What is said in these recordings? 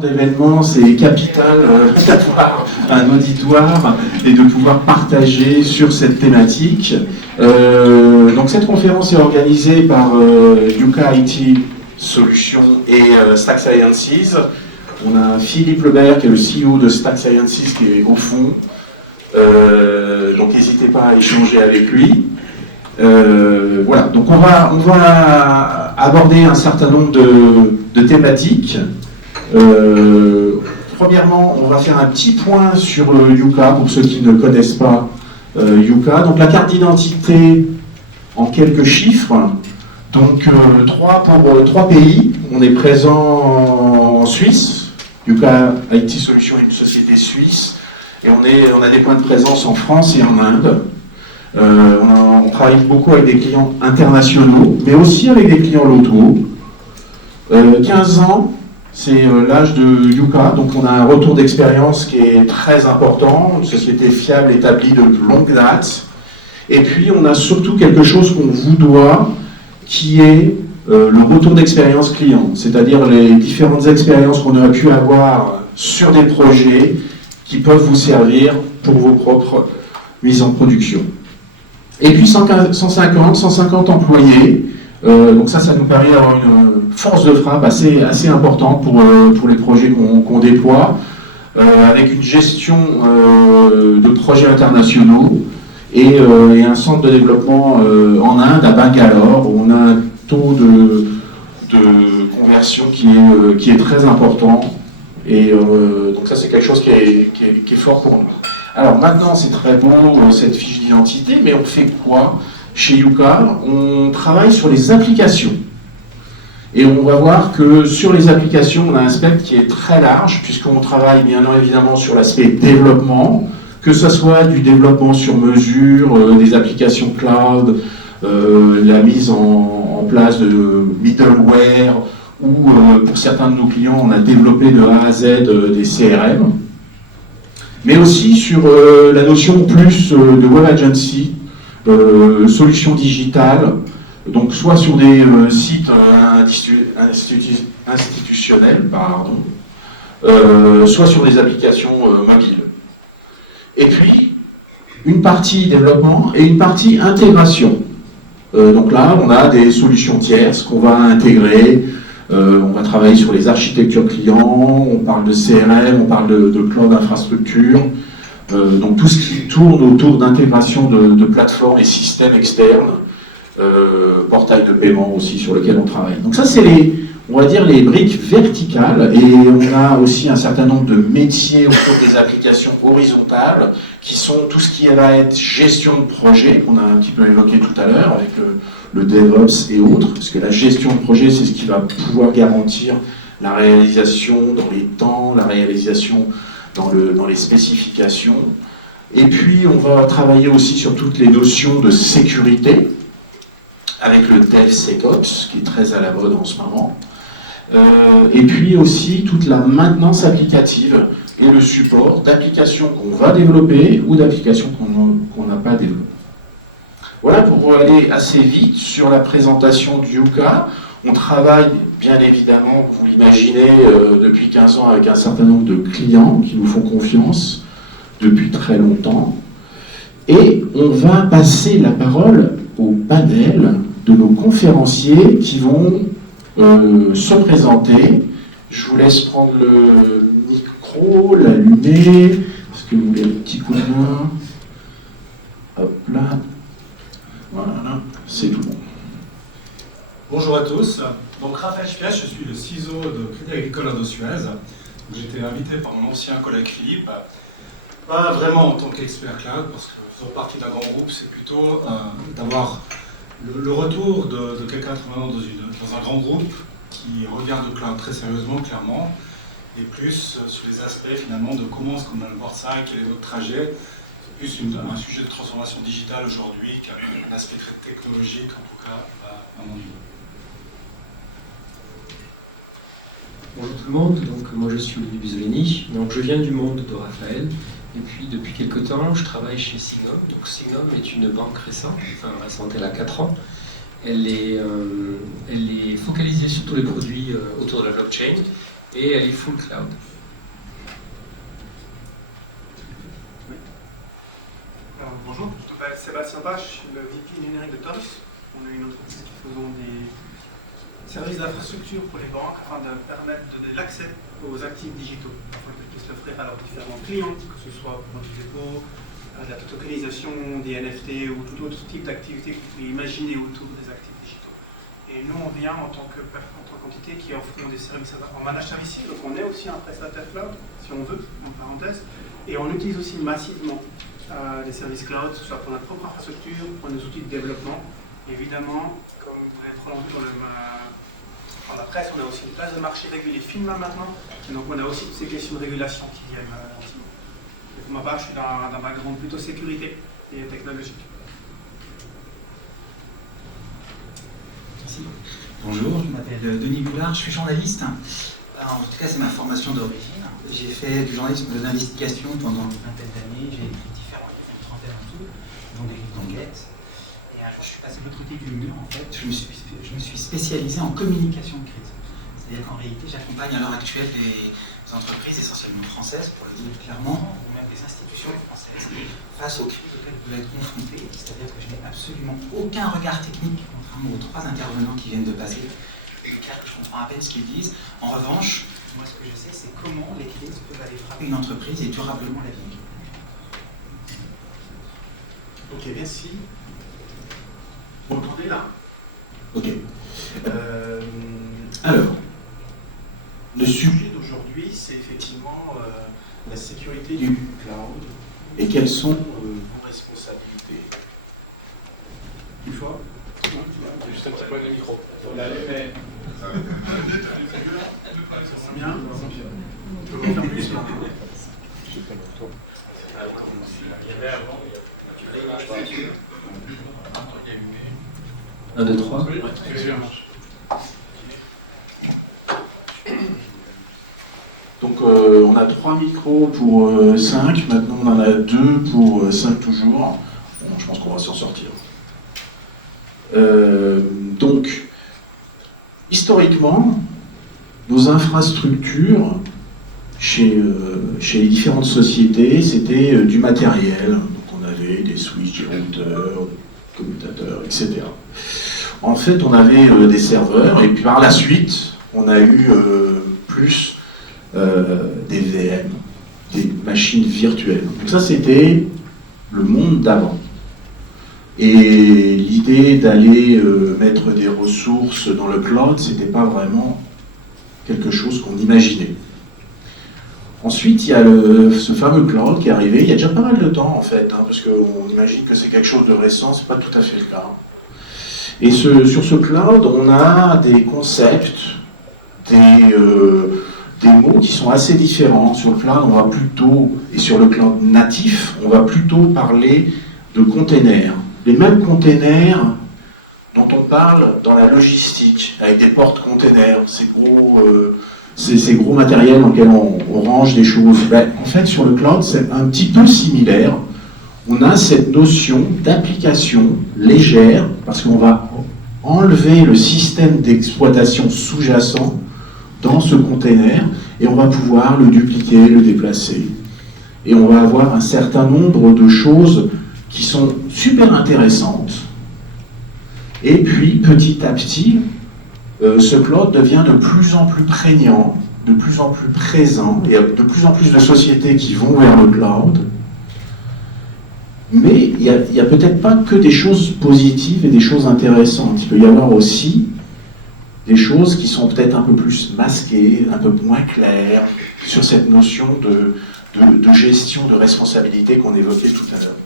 d'événement, c'est capital d'avoir un auditoire et de pouvoir partager sur cette thématique. Donc cette conférence est organisée par Yuka IT Solutions et Stack Sciences. On a Philippe Lebert qui est le CEO de Stack Sciences qui est au fond. Donc n'hésitez pas à échanger avec lui. Voilà, donc on va aborder un certain nombre de thématiques. Premièrement, on va faire un petit point sur Yuka, pour ceux qui ne connaissent pas Yuka. Donc la carte d'identité en quelques chiffres. Donc trois pays. On est présent en Suisse. Yuka IT Solutions est une société suisse. Et on a des points de présence en France et en Inde. On travaille beaucoup avec des clients internationaux, mais aussi avec des clients locaux. 15 ans, c'est l'âge de Yuka, donc on a un retour d'expérience qui est très important, une société fiable, établie de longue date. Et puis on a surtout quelque chose qu'on vous doit, qui est le retour d'expérience client, c'est-à-dire les différentes expériences qu'on aurait pu avoir sur des projets qui peuvent vous servir pour vos propres mises en production. Et puis 150 employés, donc ça nous permet d'avoir une force de frappe assez importante pour les projets qu'on déploie, avec une gestion de projets internationaux et un centre de développement en Inde, à Bangalore, où on a un taux de conversion qui est très important. Et donc ça c'est quelque chose qui est fort pour nous. Alors maintenant c'est très beau cette fiche d'identité, mais on fait quoi chez Yuka? On travaille sur les applications. Et on va voir que sur les applications, on a un spectre qui est très large, puisqu'on travaille bien évidemment sur l'aspect développement, que ce soit du développement sur mesure, des applications cloud, la mise en place de middleware, ou pour certains de nos clients, on a développé de A à Z des CRM, mais aussi sur la notion plus de web agency, solutions digitales, donc soit sur des sites institutionnels, soit sur des applications mobiles. Et puis, une partie développement et une partie intégration. Donc là, on a des solutions tierces qu'on va intégrer. On va travailler sur les architectures clients, on parle de CRM, on parle de cloud infrastructure, donc tout ce qui tourne autour d'intégration de plateformes et systèmes externes, portail de paiement aussi sur lequel on travaille. Donc ça c'est on va dire les briques verticales, et on a aussi un certain nombre de métiers autour des applications horizontales qui sont tout ce qui va être gestion de projet, qu'on a un petit peu évoqué tout à l'heure avec le DevOps et autres, parce que la gestion de projet, c'est ce qui va pouvoir garantir la réalisation dans les temps, la réalisation dans les spécifications. Et puis, on va travailler aussi sur toutes les notions de sécurité, avec le DevSecOps, qui est très à la mode en ce moment. Et puis aussi toute la maintenance applicative et le support d'applications qu'on va développer ou d'applications qu'on n'a pas développées. Voilà pour aller assez vite sur la présentation du Yuka. On travaille bien évidemment, vous l'imaginez, depuis 15 ans avec un certain nombre de clients qui nous font confiance depuis très longtemps. Et on va passer la parole au panel de nos conférenciers qui vont se présenter. Je vous laisse prendre le micro, l'allumer. Est-ce que vous voulez un petit coup de main? Hop là. Voilà, c'est tout bon. Bonjour à tous. Donc Raphaël Spiach, je suis le CISO de Crédit Agricole Indosuez. J'ai été invité par mon ancien collègue Philippe, pas vraiment en tant qu'expert cloud, parce que faisant partie d'un grand groupe, c'est plutôt d'avoir le retour de quelqu'un travaillant dans un grand groupe qui regarde le cloud très sérieusement, clairement, et plus sur les aspects finalement de comment est-ce qu'on aborde ça, quel est notre trajet. C'est plus un sujet de transformation digitale aujourd'hui qu'un aspect très technologique, en tout cas à mon niveau. Bonjour tout le monde, donc moi je suis Olivier Bisolini, donc je viens du monde de Raphaël, et puis depuis quelques temps je travaille chez Signum. Donc Signum est une banque récente, elle a 4 ans. Elle est focalisée sur tous les produits autour de la blockchain, et elle est full cloud. Bonjour, je m'appelle Sébastien Bach, je suis le VP générique de TOMS. On est une entreprise qui faisons des services d'infrastructure pour les banques afin de permettre de l'accès aux actifs digitaux, afin qu'ils puissent l'offrir à leurs différents clients, que ce soit pour du dépôt, de la tokenisation, des NFT ou tout autre type d'activité que vous pouvez imaginer autour des actifs digitaux. Et nous, on vient en tant qu'entité qui offrons des services en managed services, donc on est aussi un prestataire cloud, si on veut, en parenthèse, et on utilise aussi massivement des services cloud, soit pour notre propre infrastructure, pour nos outils de développement. Évidemment, comme vous l'avez prolongé dans la presse, on a aussi une place de marché régulée FINMA maintenant, et donc on a aussi toutes ces questions de régulation qui viennent gentiment. Pour ma part, je suis dans un background plutôt sécurité et technologique. Merci. Bonjour, je m'appelle Denis Boulard, je suis journaliste. En tout cas, c'est ma formation d'origine. J'ai fait du journalisme d'investigation pendant une vingtaine d'années. J'ai écrit différents livres, une trentaine en tout, dont des livres d'enquête. Et un jour, je suis passé de l'autre côté du mur. En fait, je me suis spécialisé en communication de crise. C'est-à-dire qu'en réalité, j'accompagne à l'heure actuelle des entreprises, essentiellement françaises, pour le dire clairement, ou même des institutions françaises, face aux crises auxquelles vous êtes confrontés. C'est-à-dire que je n'ai absolument aucun regard technique, contrairement aux trois intervenants qui viennent de passer. C'est clair que je comprends à peine ce qu'ils disent. En revanche, moi ce que je sais, c'est comment les crises peuvent aller frapper une entreprise et durablement la vie. Ok, merci. Vous m'entendez là? Ok. Alors, le sujet d'aujourd'hui, c'est effectivement la sécurité du cloud. et quelles sont Vos responsabilités. Une fois? Juste un petit point de micro. Bien. Je peux faire plus là. Un, deux, trois. Donc on a 3 micros pour 5, maintenant on en a 2 pour 5 toujours. Bon, je pense qu'on va s'en sortir. Donc, historiquement, nos infrastructures chez les différentes sociétés, c'était du matériel. Donc on avait des switches, des routeurs, des commutateurs, etc. En fait, on avait des serveurs, et puis par la suite, on a eu plus des VM, des machines virtuelles. Donc ça, c'était le monde d'avant. Et l'idée d'aller mettre des ressources dans le cloud, c'était pas vraiment quelque chose qu'on imaginait. Ensuite, il y a ce fameux cloud qui est arrivé, il y a déjà pas mal de temps en fait, parce qu'on imagine que c'est quelque chose de récent, c'est pas tout à fait le cas. Et sur ce cloud, on a des concepts, des mots qui sont assez différents. Sur le cloud, on va plutôt, et sur le cloud natif, on va plutôt parler de containers. Les mêmes containers dont on parle dans la logistique, avec des porte-containers, ces gros matériels dans lesquels on range des choses. Ben, en fait, sur le cloud, c'est un petit peu similaire. On a cette notion d'application légère, parce qu'on va enlever le système d'exploitation sous-jacent dans ce container, et on va pouvoir le dupliquer, le déplacer. Et on va avoir un certain nombre de choses qui sont super intéressantes. Et puis, petit à petit, ce cloud devient de plus en plus prégnant, de plus en plus présent, et de plus en plus de sociétés qui vont vers le cloud. Mais il n'y a peut-être pas que des choses positives et des choses intéressantes. Il peut y avoir aussi des choses qui sont peut-être un peu plus masquées, un peu moins claires, sur cette notion de gestion de responsabilité qu'on évoquait tout à l'heure.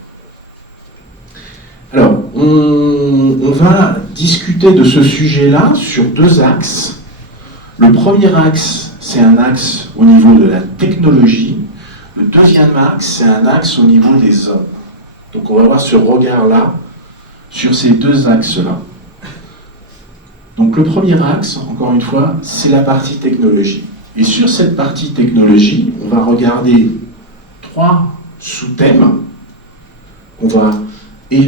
Alors, on va discuter de ce sujet-là sur 2 axes. Le premier axe, c'est un axe au niveau de la technologie. Le deuxième axe, c'est un axe au niveau des hommes. Donc on va avoir ce regard-là sur ces 2 axes-là. Donc le premier axe, encore une fois, c'est la partie technologie. Et sur cette partie technologie, on va regarder 3 sous-thèmes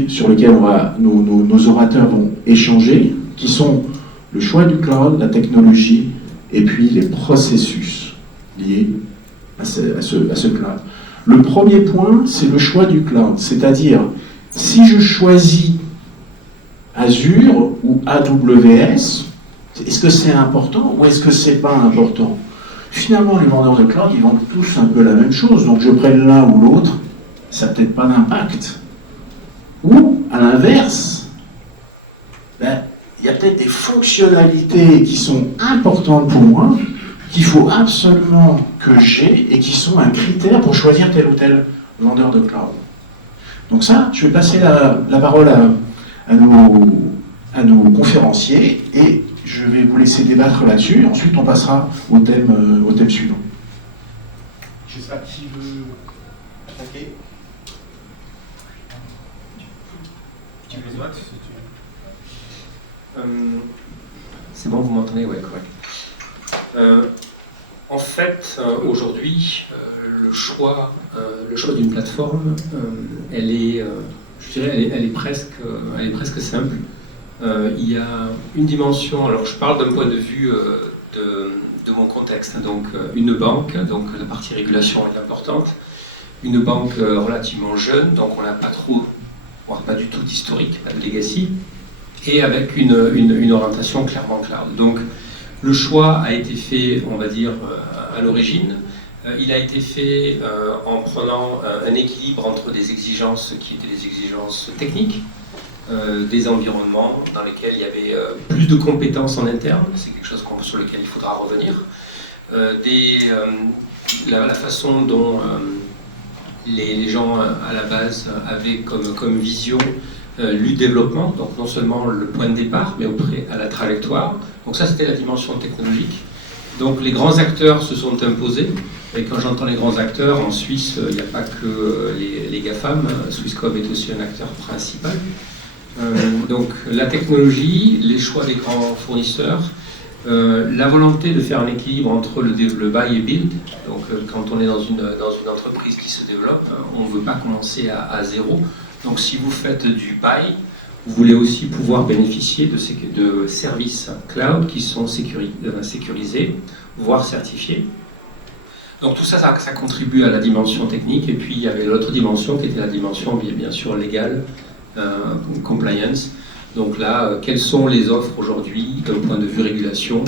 sur lesquels nos orateurs vont échanger, qui sont le choix du cloud, la technologie, et puis les processus. liés à ce cloud. Le premier point, c'est le choix du cloud, c'est-à-dire si je choisis Azure ou AWS, est-ce que c'est important ou est-ce que c'est pas important? Finalement, les vendeurs de cloud, ils vendent tous un peu la même chose, donc je prenne l'un ou l'autre, ça n'a peut-être pas d'impact. Ou, à l'inverse, il y a peut-être des fonctionnalités qui sont importantes pour moi, qu'il faut absolument que j'ai et qui sont un critère pour choisir tel ou tel vendeur de cloud. Donc ça, je vais passer la parole à nos conférenciers et je vais vous laisser débattre là-dessus. Ensuite, on passera au thème suivant. Je sais pas qui veut attaquer. Tu veux voir si tu C'est bon, vous m'entendez? Ouais, correct. En fait, aujourd'hui, le choix d'une plateforme, elle est presque simple. Il y a une dimension, alors je parle d'un point de vue de mon contexte, donc une banque, donc la partie régulation est importante, une banque relativement jeune, donc on n'a pas trop, voire pas du tout d'historique, pas de legacy, et avec une orientation clairement cloud. Donc le choix a été fait, on va dire, à l'origine. Il a été fait en prenant un équilibre entre des exigences qui étaient des exigences techniques, des environnements dans lesquels il y avait plus de compétences en interne, c'est quelque chose sur lequel il faudra revenir, la façon dont les gens à la base avaient comme vision le développement, donc non seulement le point de départ, mais auprès à la trajectoire. Donc ça, c'était la dimension technologique. Donc les grands acteurs se sont imposés, et quand j'entends les grands acteurs, en Suisse, il n'y a pas que les GAFAM, Swisscom est aussi un acteur principal. Donc la technologie, les choix des grands fournisseurs, la volonté de faire un équilibre entre le buy et build. Donc quand on est dans une entreprise qui se développe, on ne veut pas commencer à zéro. Donc si vous faites du buy, vous voulez aussi pouvoir bénéficier de services cloud qui sont sécurisés, voire certifiés. Donc tout ça, ça contribue à la dimension technique. Et puis il y avait l'autre dimension qui était la dimension bien sûr légale, compliance. Donc là, quelles sont les offres aujourd'hui d'un point de vue régulation,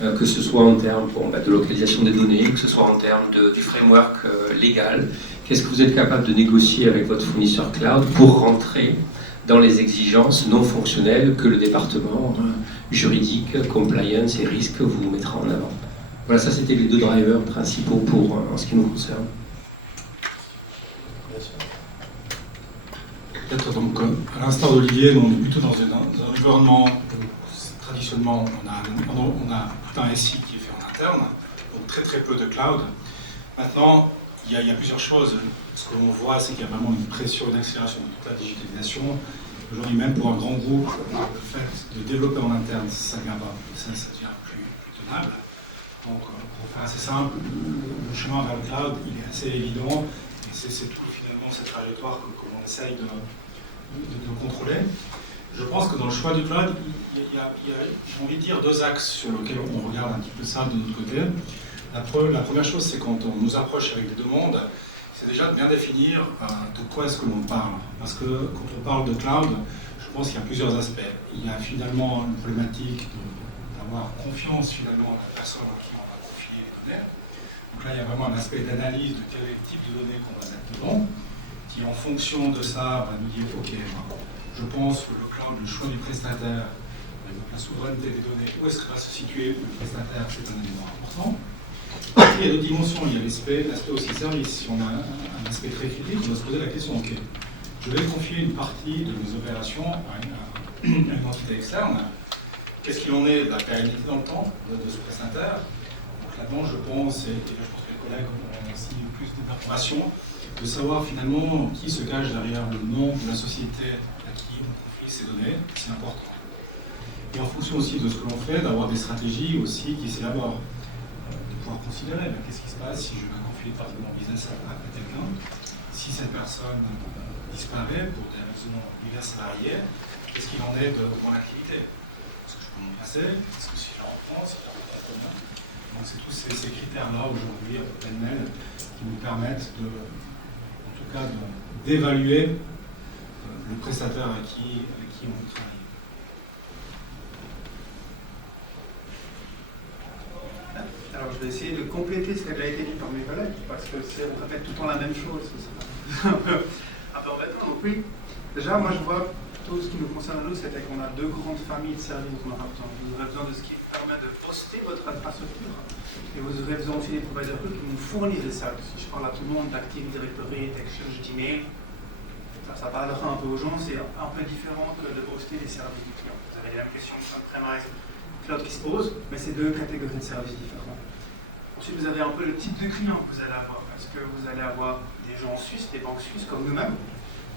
que ce soit en termes de localisation des données, que ce soit en termes du framework légal. Qu'est-ce que vous êtes capable de négocier avec votre fournisseur cloud pour rentrer dans les exigences non fonctionnelles que le département juridique, compliance et risque vous mettra en avant. Voilà, ça c'était les deux drivers principaux en ce qui nous concerne. Peut-être donc, à l'instar d'Olivier, on est plutôt dans un environnement, traditionnellement, on a tout un SI qui est fait en interne, donc très très peu de cloud. Maintenant, il y a plusieurs choses. Ce que l'on voit, c'est qu'il y a vraiment une pression, une accélération de toute la digitalisation. Aujourd'hui, même pour un grand groupe, le fait de développer en interne, ça devient plus tenable. Donc, pour faire assez simple, le chemin vers le cloud, il est assez évident. Et c'est tout finalement cette trajectoire que l'on essaye de contrôler. Je pense que dans le choix du cloud, il y a, j'ai envie de dire, deux axes sur lesquels on regarde un petit peu ça de notre côté. La première chose, c'est quand on nous approche avec des demandes, c'est déjà de bien définir de quoi est-ce que l'on parle. Parce que quand on parle de cloud, je pense qu'il y a plusieurs aspects. Il y a finalement une problématique d'avoir confiance finalement à la personne à qui on va confier les données. Donc là, il y a vraiment un aspect d'analyse de quel est le type de données qu'on va mettre dedans, qui en fonction de ça va nous dire, ok, je pense que le cloud, le choix du prestataire, la souveraineté des données, où est-ce que va se situer le prestataire, c'est un élément important. Il y a d'autres dimensions, il y a l'aspect aussi service. Si on a un aspect très critique, on va se poser la question, ok, je vais confier une partie de mes opérations à une entité externe. Qu'est-ce qu'il en est de la pérennité dans le temps de ce prestataire? Donc là-dedans, je pense, et je pense que les collègues ont aussi plus d'informations, de savoir finalement qui se cache derrière le nom de la société à qui on confie ces données, c'est important. Et en fonction aussi de ce que l'on fait, d'avoir des stratégies aussi qui s'élaborent. Pouvoir considérer qu'est-ce qui se passe si je vais confier par exemple mon business à quelqu'un, si cette personne disparaît pour des raisons diverses salariées, qu'est-ce qu'il en est de mon activité? Est-ce que je peux m'en passer? Est-ce que si je la reprends, si je la reprends combien? Donc c'est tous ces critères-là aujourd'hui, pêle-mêle, qui nous permettent en tout cas d'évaluer le prestataire avec qui on travaille. Alors je vais essayer de compléter ce qui a déjà été dit par mes collègues, parce que on répète tout le temps la même chose. C'est un peu embêtant. Donc oui, déjà moi je vois tout ce qui nous concerne à nous, c'est qu'on a deux grandes familles de services dont on aura besoin. Vous aurez besoin de ce qui permet de hoster votre infrastructure, et vous aurez besoin aussi des providers qui vous fournissent des services. Si je parle à tout le monde d'Active Directory, d'Exchange d'email, ça parlera un peu aux gens, c'est un peu différent que de hoster des services du client. Vous avez la même question de on-premise, cloud qui se pose, mais c'est deux catégories de services différents. Ensuite, vous avez un peu le type de client que vous allez avoir. Est-ce que vous allez avoir des gens en Suisse, des banques suisses comme nous-mêmes,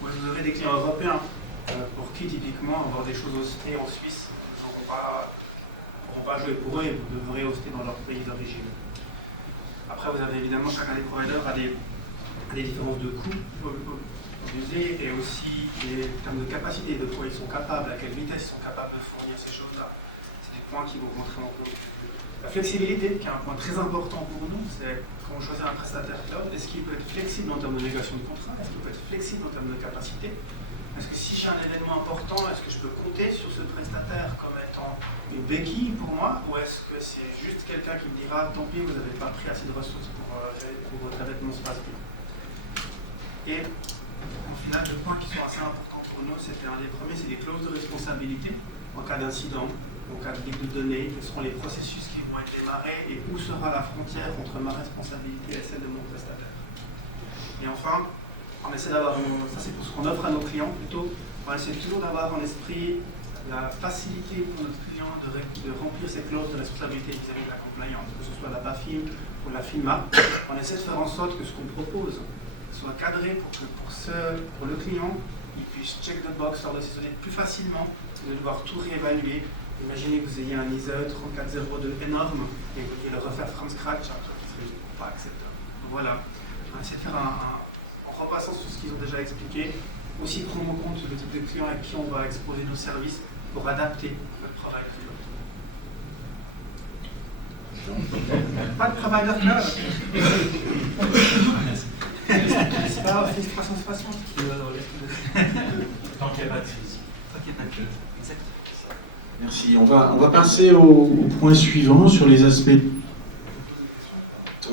ou est-ce que vous aurez des clients européens pour qui, typiquement, avoir des choses hostées en Suisse, ils ne pourront pas jouer pour eux et vous devrez hoster dans leur pays d'origine. Après, vous avez évidemment, chacun des providers a des différences de coûts usés et aussi en termes de capacité, de quoi ils sont capables, à quelle vitesse ils sont capables de fournir ces choses-là. C'est des points qui vont rentrer en compte. La flexibilité, qui est un point très important pour nous, c'est quand on choisit un prestataire cloud, est-ce qu'il peut être flexible en termes de négociation de contrat, est-ce qu'il peut être flexible en termes de capacité, est-ce que si j'ai un événement important, est-ce que je peux compter sur ce prestataire comme étant une béquille pour moi, ou est-ce que c'est juste quelqu'un qui me dira tant pis, vous n'avez pas pris assez de ressources pour votre événement se passe bien. Et en final, deux points qui sont assez importants pour nous, c'était un des premiers, c'est les clauses de responsabilité en cas d'incident, en cas de leak de données, quels seront les processus qui vont être démarrés et où sera la frontière entre ma responsabilité et celle de mon prestataire. Et enfin, on essaie d'avoir, ça c'est pour ce qu'on offre à nos clients plutôt, on essaie toujours d'avoir en esprit la facilité pour notre client de remplir ses clauses de responsabilité vis-à-vis de la compliance, que ce soit la BaFin ou la FINMA. On essaie de faire en sorte que ce qu'on propose soit cadré pour que pour le client, il puisse check the box, faire de ses données plus facilement, de devoir tout réévaluer. Imaginez que vous ayez un ISE 3402 énorme et que vous devez le refaire from scratch, un truc qui serait pas acceptable. Donc voilà, on essaie de faire en repassant sur ce qu'ils ont déjà expliqué, aussi prendre en compte le type de client avec qui on va exposer nos services pour adapter notre provider cloud. Pas de provider cloud. C'est pas Office 360 qui va dans les... Tant qu'il n'y a pas de crise. Tant qu'il n'y a pas de crise. Exactement. Merci. On va passer au point suivant sur les aspects.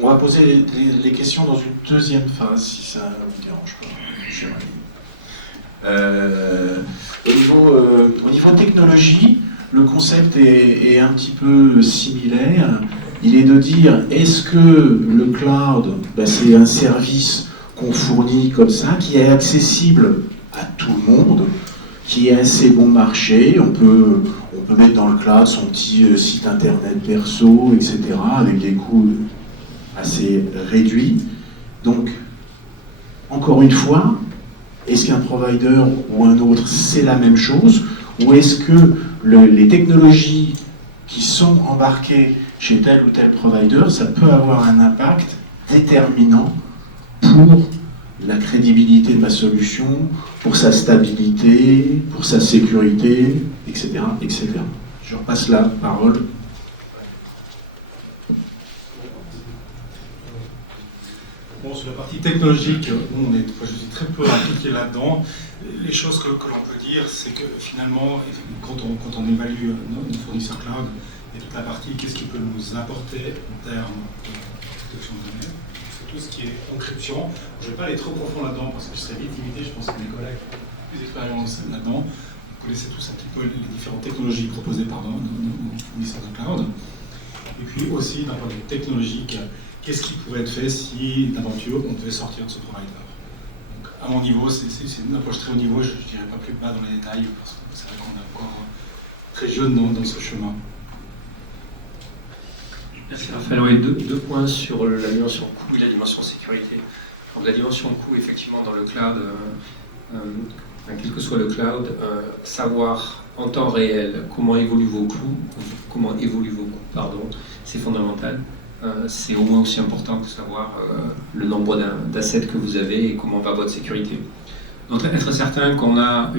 On va poser les questions dans une deuxième phase, si ça ne vous dérange pas. Au niveau technologie, le concept est un petit peu similaire. Il est de dire, est-ce que le cloud, c'est un service qu'on fournit comme ça, qui est accessible à tout le monde, qui est assez bon marché, on peut mettre dans le cloud son petit site internet perso, etc., avec des coûts assez réduits. Donc, encore une fois, est-ce qu'un provider ou un autre, c'est la même chose, ou est-ce que les technologies qui sont embarquées chez tel ou tel provider, ça peut avoir un impact déterminant pour la crédibilité de ma solution, pour sa stabilité, pour sa sécurité, etc., etc. Je repasse la parole. Bon, sur la partie technologique, je suis très peu impliqué là-dedans. Les choses que l'on peut dire, c'est que finalement, quand on évalue nos fournisseurs cloud, il y a toute la partie qu'est-ce qui peut nous apporter en termes de protection de données. C'est tout ce qui est encryption. Je ne vais pas aller trop profond là-dedans parce que je serais vite limité. Je pense que mes collègues ont plus d'expérience là-dedans. Vous connaissez tous un petit peu les différentes technologies proposées par nos fournisseurs de cloud. Et puis aussi, d'un point de vue technologique, qu'est-ce qui pourrait être fait si, d'aventure, on devait sortir de ce provider. Donc, à mon niveau, c'est une approche très haut niveau, je ne dirais pas plus bas dans les détails, parce que c'est vrai qu'on est encore très jeune dans ce chemin. Merci Raphaël. Oui, deux points sur la dimension coût et la dimension sécurité. Donc, la dimension coût, effectivement, dans le cloud, quel que soit le cloud, savoir en temps réel comment évoluent vos coûts, c'est fondamental. C'est au moins aussi important que savoir le nombre d'assets que vous avez et comment va votre sécurité. Donc être certain qu'on a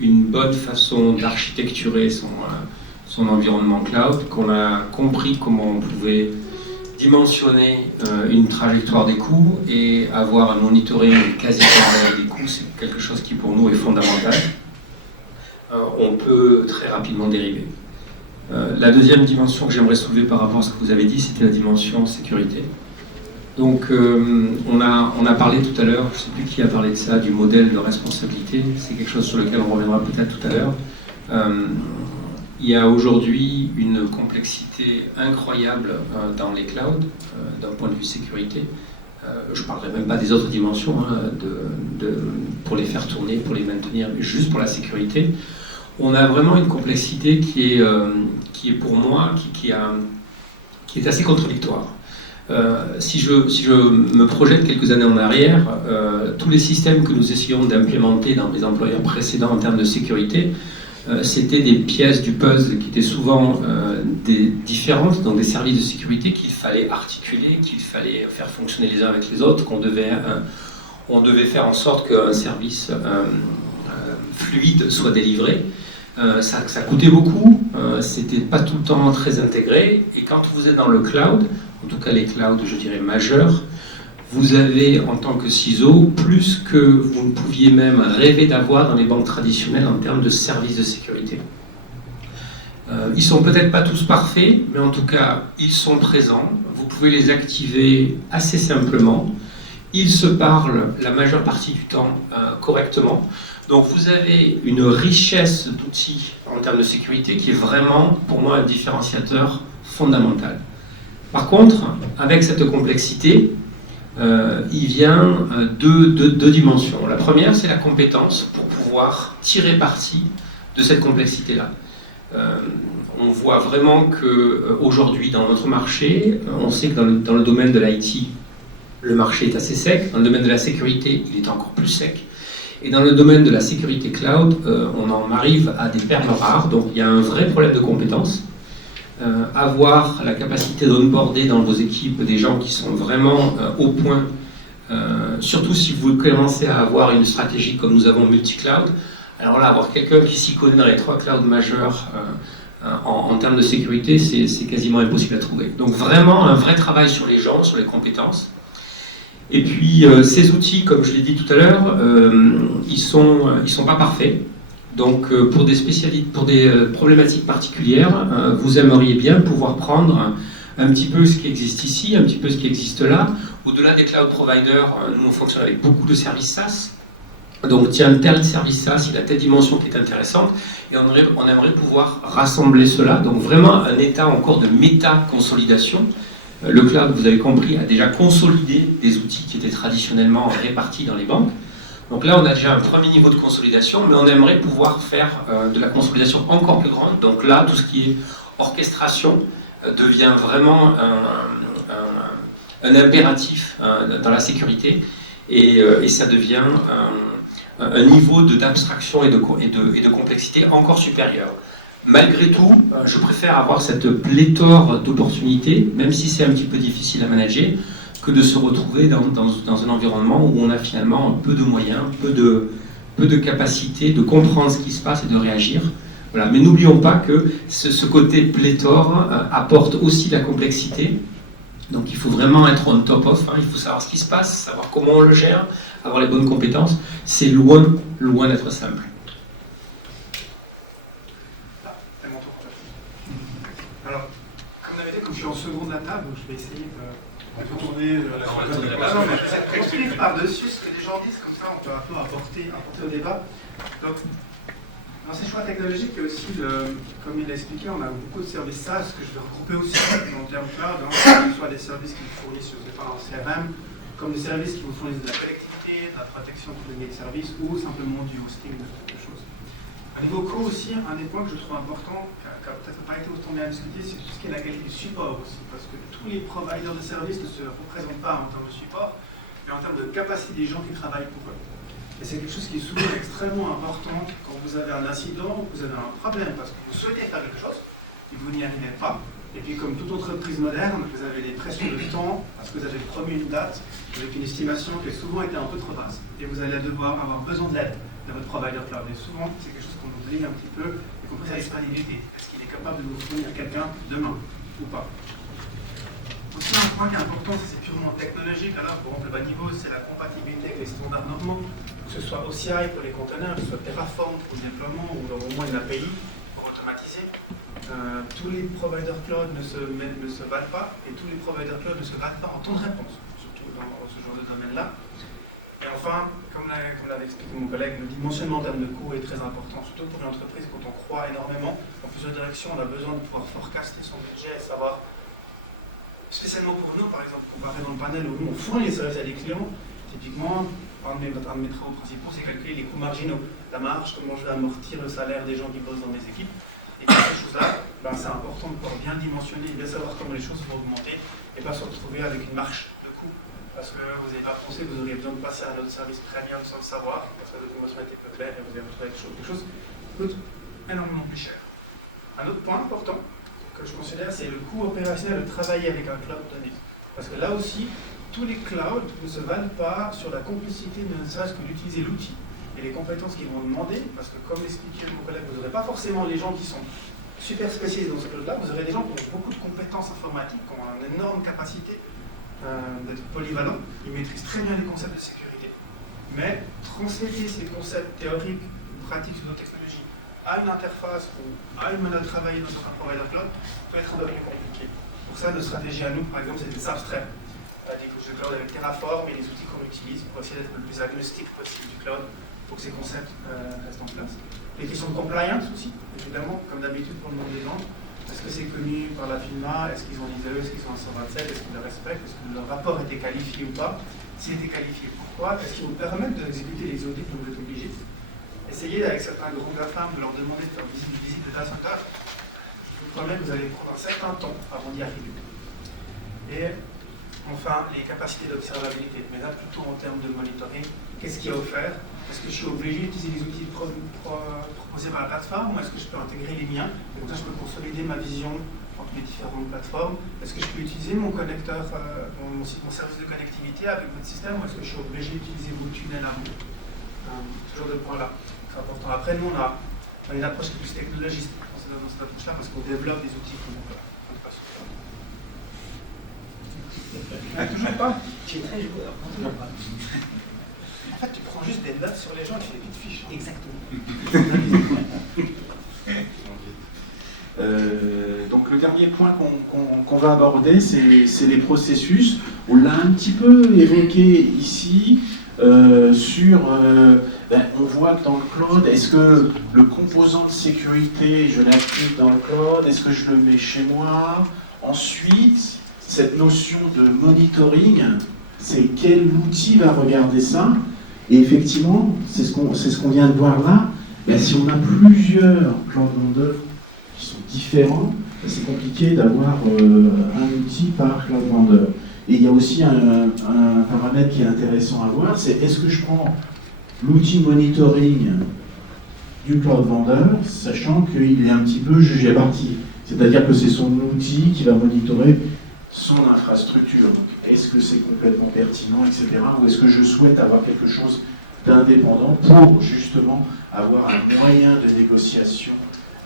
une bonne façon d'architecturer son environnement cloud, qu'on a compris comment on pouvait dimensionner une trajectoire des coûts et avoir un monitoring quasi permanent des coûts, c'est quelque chose qui pour nous est fondamental. On peut très rapidement dériver. La deuxième dimension que j'aimerais soulever par rapport à ce que vous avez dit, c'était la dimension sécurité. Donc on a parlé tout à l'heure, je ne sais plus qui a parlé de ça, du modèle de responsabilité, c'est quelque chose sur lequel on reviendra peut-être tout à l'heure. Il y a aujourd'hui une complexité incroyable dans les clouds, d'un point de vue sécurité. Je ne parlerai même pas des autres dimensions, pour les faire tourner, pour les maintenir, mais juste pour la sécurité. On a vraiment une complexité qui est pour moi, qui est assez contradictoire. Si je me projette quelques années en arrière, tous les systèmes que nous essayons d'implémenter dans les employeurs précédents en termes de sécurité, c'était des pièces du puzzle qui étaient souvent différentes, donc des services de sécurité qu'il fallait articuler, qu'il fallait faire fonctionner les uns avec les autres, on devait faire en sorte qu'un service fluide soit délivré. Ça coûtait beaucoup, c'était pas tout le temps très intégré, et quand vous êtes dans le cloud, en tout cas les clouds, je dirais majeurs, vous avez en tant que CISO plus que vous ne pouviez même rêver d'avoir dans les banques traditionnelles en termes de services de sécurité. Ils sont peut-être pas tous parfaits, mais en tout cas ils sont présents, vous pouvez les activer assez simplement, ils se parlent la majeure partie du temps correctement. Donc vous avez une richesse d'outils en termes de sécurité qui est vraiment, pour moi, un différenciateur fondamental. Par contre, avec cette complexité, il vient deux dimensions. La première, c'est la compétence pour pouvoir tirer parti de cette complexité-là. On voit vraiment qu'aujourd'hui, dans notre marché, on sait que dans le domaine de l'IT, le marché est assez sec. Dans le domaine de la sécurité, il est encore plus sec. Et dans le domaine de la sécurité cloud, on en arrive à des perles rares, donc il y a un vrai problème de compétences. Avoir la capacité d'onboarder dans vos équipes des gens qui sont vraiment au point, surtout si vous commencez à avoir une stratégie comme nous avons multi-cloud, alors là, avoir quelqu'un qui s'y connaît dans les 3 clouds majeurs en termes de sécurité, c'est quasiment impossible à trouver. Donc vraiment un vrai travail sur les gens, sur les compétences. Et puis ces outils, comme je l'ai dit tout à l'heure, ils sont pas parfaits. Donc pour des problématiques particulières, vous aimeriez bien pouvoir prendre un petit peu ce qui existe ici, un petit peu ce qui existe là. Au-delà des cloud providers, nous on fonctionne avec beaucoup de services SaaS. Donc tiens, tel service SaaS, il a telle dimension qui est intéressante, et on aimerait pouvoir rassembler cela. Donc vraiment un état encore de méta-consolidation. Le cloud, vous avez compris, a déjà consolidé des outils qui étaient traditionnellement répartis dans les banques. Donc là, on a déjà un premier niveau de consolidation, mais on aimerait pouvoir faire de la consolidation encore plus grande. Donc là, tout ce qui est orchestration devient vraiment un impératif dans la sécurité, et ça devient un niveau d'abstraction et de complexité encore supérieur. Malgré tout, je préfère avoir cette pléthore d'opportunités, même si c'est un petit peu difficile à manager, que de se retrouver dans un environnement où on a finalement peu de moyens, peu de capacité de comprendre ce qui se passe et de réagir. Voilà. Mais n'oublions pas que ce côté pléthore apporte aussi la complexité. Donc il faut vraiment être on top of, il faut savoir ce qui se passe, savoir comment on le gère, avoir les bonnes compétences. C'est loin d'être simple. Alors, comme d'habitude, comme je suis en seconde à table, je vais essayer de tourner la construire par-dessus ce que les gens disent, comme ça on peut un peu apporter au débat. Donc, dans ces choix technologiques, il y a aussi, comme il l'a expliqué, on a beaucoup de services SaaS que je vais regrouper aussi en termes cloud, soit des services qui vous fournissent, je ne sais pas, en CRM, comme des services qui vous fournissent de la connectivité, de la protection de données de services, ou simplement du hosting de choses. À niveau co aussi, un des points que je trouve important, qui n'a peut-être pas été autant bien discuté, c'est tout ce qui est la qualité du support aussi, parce que tous les providers de services ne se représentent pas en termes de support, mais en termes de capacité des gens qui travaillent pour eux. Et c'est quelque chose qui est souvent extrêmement important quand vous avez un incident, vous avez un problème parce que vous souhaitez faire quelque chose, et vous n'y arrivez pas. Et puis comme toute entreprise moderne, vous avez des pressions de temps, parce que vous avez promis une date, avec une estimation qui a souvent été un peu trop basse. Et vous allez devoir avoir besoin de l'aide de votre provider cloud. Et souvent, c'est quelque chose qu'on oublie un petit peu, y compris sa disponibilité. Est-ce qu'il est capable de vous fournir quelqu'un demain ou pas? Aussi, un point qui est important, c'est purement technologique. Alors, pour exemple, le bas niveau, c'est la compatibilité avec les standards normaux, que ce soit OCI pour les conteneurs, que ce soit Terraform pour le déploiement ou au moins une API pour automatiser. Tous les providers cloud ne se valent pas et tous les providers cloud ne se valent pas en temps de réponse, surtout dans ce genre de domaine-là. Et enfin, comme l'avait expliqué mon collègue, le dimensionnement en termes de coût est très important, surtout pour une entreprise quand on croit énormément en plusieurs directions, on a besoin de pouvoir forecaster son budget et savoir, spécialement pour nous par exemple, comparé dans le panel où nous on fournit les services à des clients, typiquement, un de mes travaux principaux c'est calculer les coûts marginaux, la marge, comment je vais amortir le salaire des gens qui bossent dans mes équipes. Et pour ces choses-là, c'est important de pouvoir bien dimensionner et bien savoir comment les choses vont augmenter et pas se retrouver avec une marche de coût. Parce que vous n'avez pas pensé que vous auriez besoin de passer à un autre service premium sans le savoir, parce que votre dimension était peu claire et vous avez retrouvé quelque chose qui coûte énormément plus cher. Un autre point important que je considère, c'est le coût opérationnel de travailler avec un cloud donné. Parce que là aussi, tous les clouds ne se valent pas sur la complicité, ne serait-ce que d'utiliser l'outil et les compétences qu'ils vont demander, parce que comme expliqué mon collègue, vous n'aurez pas forcément les gens qui sont super spécialisés dans ce cloud-là, vous aurez des gens qui ont beaucoup de compétences informatiques, qui ont une énorme capacité d'être polyvalents, ils maîtrisent très bien les concepts de sécurité. Mais transmettre ces concepts théoriques ou pratiques sur nos technologies à une interface ou à une manière de travailler dans un provider cloud peut être un peu plus compliqué. Pour ça, notre stratégie à nous, par exemple, c'est de s'abstraire des couches de cloud avec Terraform et les outils qu'on utilise pour essayer d'être le plus agnostique possible du cloud pour que ces concepts restent en place. Les questions de compliance aussi, évidemment, comme d'habitude pour le monde des ventes. Est-ce que c'est connu par la FINMA? Est-ce qu'ils ont l'ISE? Est-ce qu'ils ont un 127? Est-ce qu'ils le respectent? Est-ce que leur rapport était qualifié ou pas? S'il était qualifié, pourquoi? Est-ce qu'ils vous permettent d'exécuter les audits que vous êtes obligés? Essayez avec certains grands GAFAM de leur demander de faire une visite de data center. Je vous promets que vous allez prendre un certain temps avant d'y arriver. Et enfin, les capacités d'observabilité, mais là plutôt en termes de monitoring. Qu'est-ce qui est offert? Est-ce que je suis obligé d'utiliser les outils proposés par la plateforme ou est-ce que je peux intégrer les miens? Et comme ça, je peux consolider ma vision entre les différentes plateformes. Est-ce que je peux utiliser mon connecteur, mon service de connectivité avec votre système ou est-ce que je suis obligé d'utiliser vos tunnels à vous? Ce genre de point-là, c'est important. Après, nous, on a une approche plus technologiste dans cette approche-là parce qu'on développe des outils qui ne pas se faire. Toujours pas? Tu es très joueur. En fait, tu prends juste des notes sur les gens et tu fais des petites fiches. Exactement. Donc le dernier point qu'on va aborder, c'est les processus. On l'a un petit peu évoqué ici. On voit que dans le cloud, est-ce que le composant de sécurité, je l'active dans le cloud? Est-ce que je le mets chez moi? Ensuite, cette notion de monitoring, c'est quel outil va regarder ça? Et effectivement, c'est ce qu'on vient de voir là. Ben, si on a plusieurs cloud vendeurs qui sont différents, ben, c'est compliqué d'avoir un outil par cloud vendeur. Et il y a aussi un paramètre qui est intéressant à voir, c'est est-ce que je prends l'outil monitoring du cloud vendeur, sachant qu'il est un petit peu jugé parti. C'est-à-dire que c'est son outil qui va monitorer son infrastructure. Est-ce que c'est complètement pertinent, etc. Ou est-ce que je souhaite avoir quelque chose d'indépendant pour justement avoir un moyen de négociation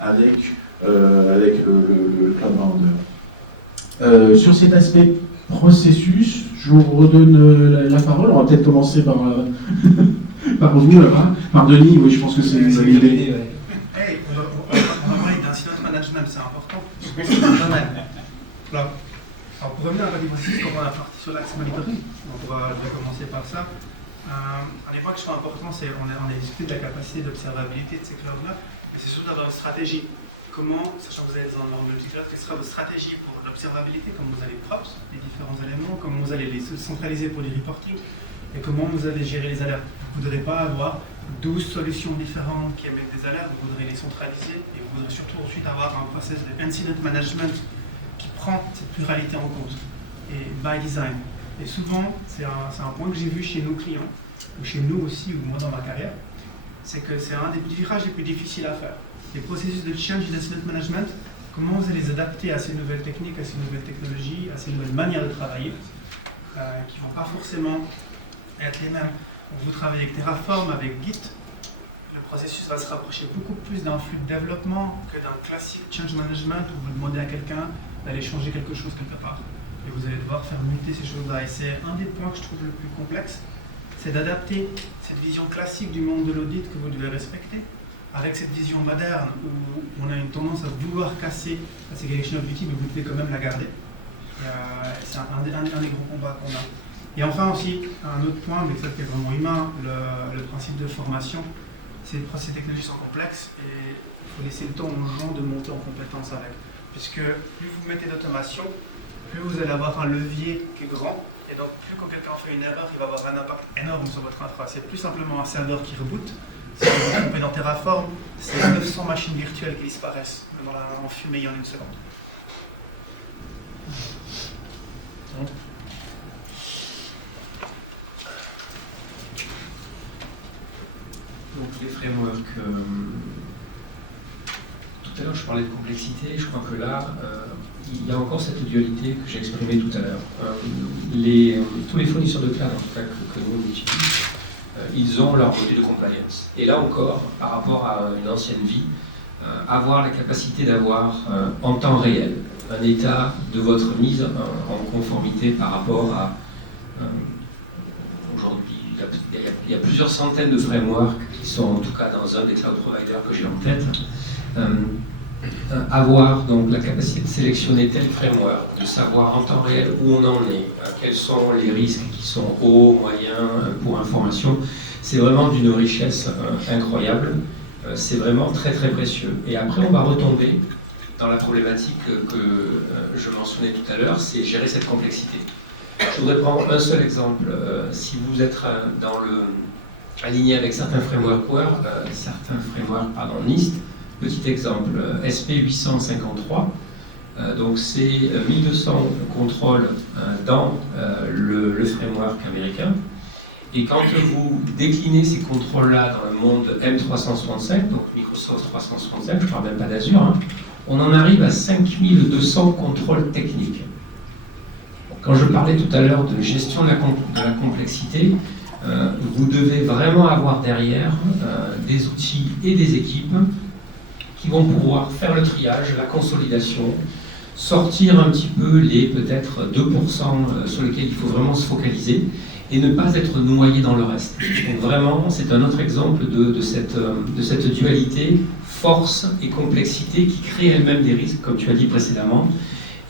avec le cloud vendeur. Sur cet aspect processus, je vous redonne la parole. On va peut-être commencer par, par vous là-bas. Par Denis, oui, je pense que c'est une bonne idée. Hey, on va parler d'incident management, c'est important. C'est un domaine. Là. Alors pour revenir à la processus, comme on a parti sur l'axe monitoring, on va commencer par ça. Un des points qui sont importants, c'est on a discuté de la capacité d'observabilité de ces clouds-là, mais c'est surtout d'avoir une stratégie. Comment, sachant que vous allez dans le multi-cloud, quelle sera votre stratégie pour l'observabilité, comment vous allez props les différents éléments, comment vous allez les centraliser pour les reporting, et comment vous allez gérer les alertes. Vous ne voudrez pas avoir 12 solutions différentes qui émettent des alertes, vous voudrez les centraliser, et vous voudrez surtout ensuite avoir un process de incident management qui prend cette pluralité en compte, et by design. Et souvent, c'est un point que j'ai vu chez nos clients, ou chez nous aussi, ou moi dans ma carrière, c'est que c'est un des virages les plus difficiles à faire. Les processus de change in incident management, comment vous allez les adapter à ces nouvelles techniques, à ces nouvelles technologies, à ces nouvelles manières de travailler, qui ne vont pas forcément être les mêmes. Vous travaillez avec Terraform, avec Git, processus va se rapprocher beaucoup plus d'un flux de développement que d'un classique change management où vous demandez à quelqu'un d'aller changer quelque chose quelque part. Et vous allez devoir faire muter ces choses-là. Et c'est un des points que je trouve le plus complexe, c'est d'adapter cette vision classique du monde de l'audit que vous devez respecter avec cette vision moderne où on a une tendance à vouloir casser la segregation of duty, mais vous devez quand même la garder. C'est un des gros combats qu'on a. Et enfin aussi, un autre point, mais ça qui est vraiment humain, le principe de formation. Ces technologies sont complexes et il faut laisser le temps aux gens de monter en compétence avec. Puisque plus vous mettez d'automation, plus vous allez avoir un levier qui est grand. Et donc plus quand quelqu'un fait une erreur, il va avoir un impact énorme sur votre infra. C'est plus simplement un serveur qui reboot. Si vous vous trompez dans Terraform, c'est 900 machines virtuelles qui disparaissent en fumée en une seconde. Donc les frameworks, tout à l'heure je parlais de complexité, je crois que là, il y a encore cette dualité que j'ai exprimée tout à l'heure. Tous les fournisseurs de cloud, en tout cas que nous on utilise, ils ont leur module de compliance. Et là encore, par rapport à une ancienne vie, avoir la capacité d'avoir en temps réel un état de votre mise en conformité par rapport à aujourd'hui, il y a plusieurs centaines de frameworks qui sont en tout cas dans un des cloud providers que j'ai en tête. Avoir donc la capacité de sélectionner tel framework, de savoir en temps réel où on en est, quels sont les risques qui sont hauts, moyens, pour information, c'est vraiment d'une richesse incroyable. C'est vraiment très très précieux. Et après on va retomber dans la problématique que je mentionnais tout à l'heure, c'est gérer cette complexité. Je voudrais prendre un seul exemple. Si vous êtes aligné avec certains frameworks NIST, petit exemple, SP853, donc c'est 1200 contrôles dans le framework américain. Et quand vous déclinez ces contrôles-là dans le monde M365, donc Microsoft 365, je ne parle même pas d'Azure, hein, on en arrive à 5200 contrôles techniques. Quand je parlais tout à l'heure de gestion de la complexité, vous devez vraiment avoir derrière des outils et des équipes qui vont pouvoir faire le triage, la consolidation, sortir un petit peu les peut-être 2% sur lesquels il faut vraiment se focaliser et ne pas être noyé dans le reste. Donc vraiment, c'est un autre exemple de cette dualité, force et complexité qui crée elle-même des risques, comme tu as dit précédemment,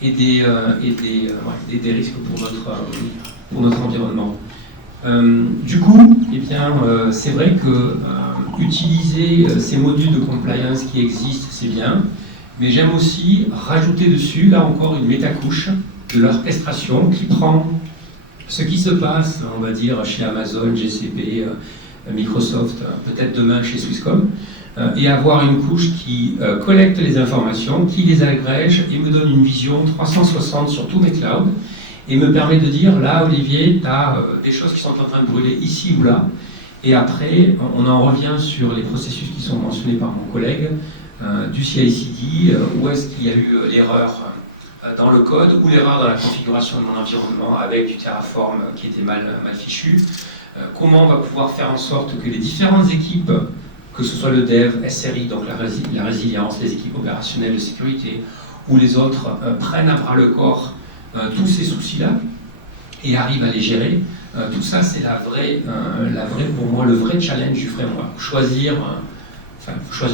et des risques pour notre environnement. Du coup, eh bien, c'est vrai que utiliser ces modules de compliance qui existent, c'est bien, mais j'aime aussi rajouter dessus, là encore, une métacouche de l'orchestration qui prend ce qui se passe, on va dire, chez Amazon, GCP, Microsoft, peut-être demain chez Swisscom, et avoir une couche qui collecte les informations, qui les agrège et me donne une vision 360 sur tous mes clouds, et me permet de dire, là, Olivier, tu as des choses qui sont en train de brûler ici ou là, et après, on en revient sur les processus qui sont mentionnés par mon collègue, du CI/CD, où est-ce qu'il y a eu l'erreur dans le code ou l'erreur dans la configuration de mon environnement avec du Terraform qui était mal fichu. Comment on va pouvoir faire en sorte que les différentes équipes, que ce soit le dev, SRI, donc la résilience, les équipes opérationnelles de sécurité, ou les autres, prennent à bras le corps tous ces soucis-là et arrivent à les gérer. Tout ça, c'est pour moi, le vrai challenge du framework. Choisir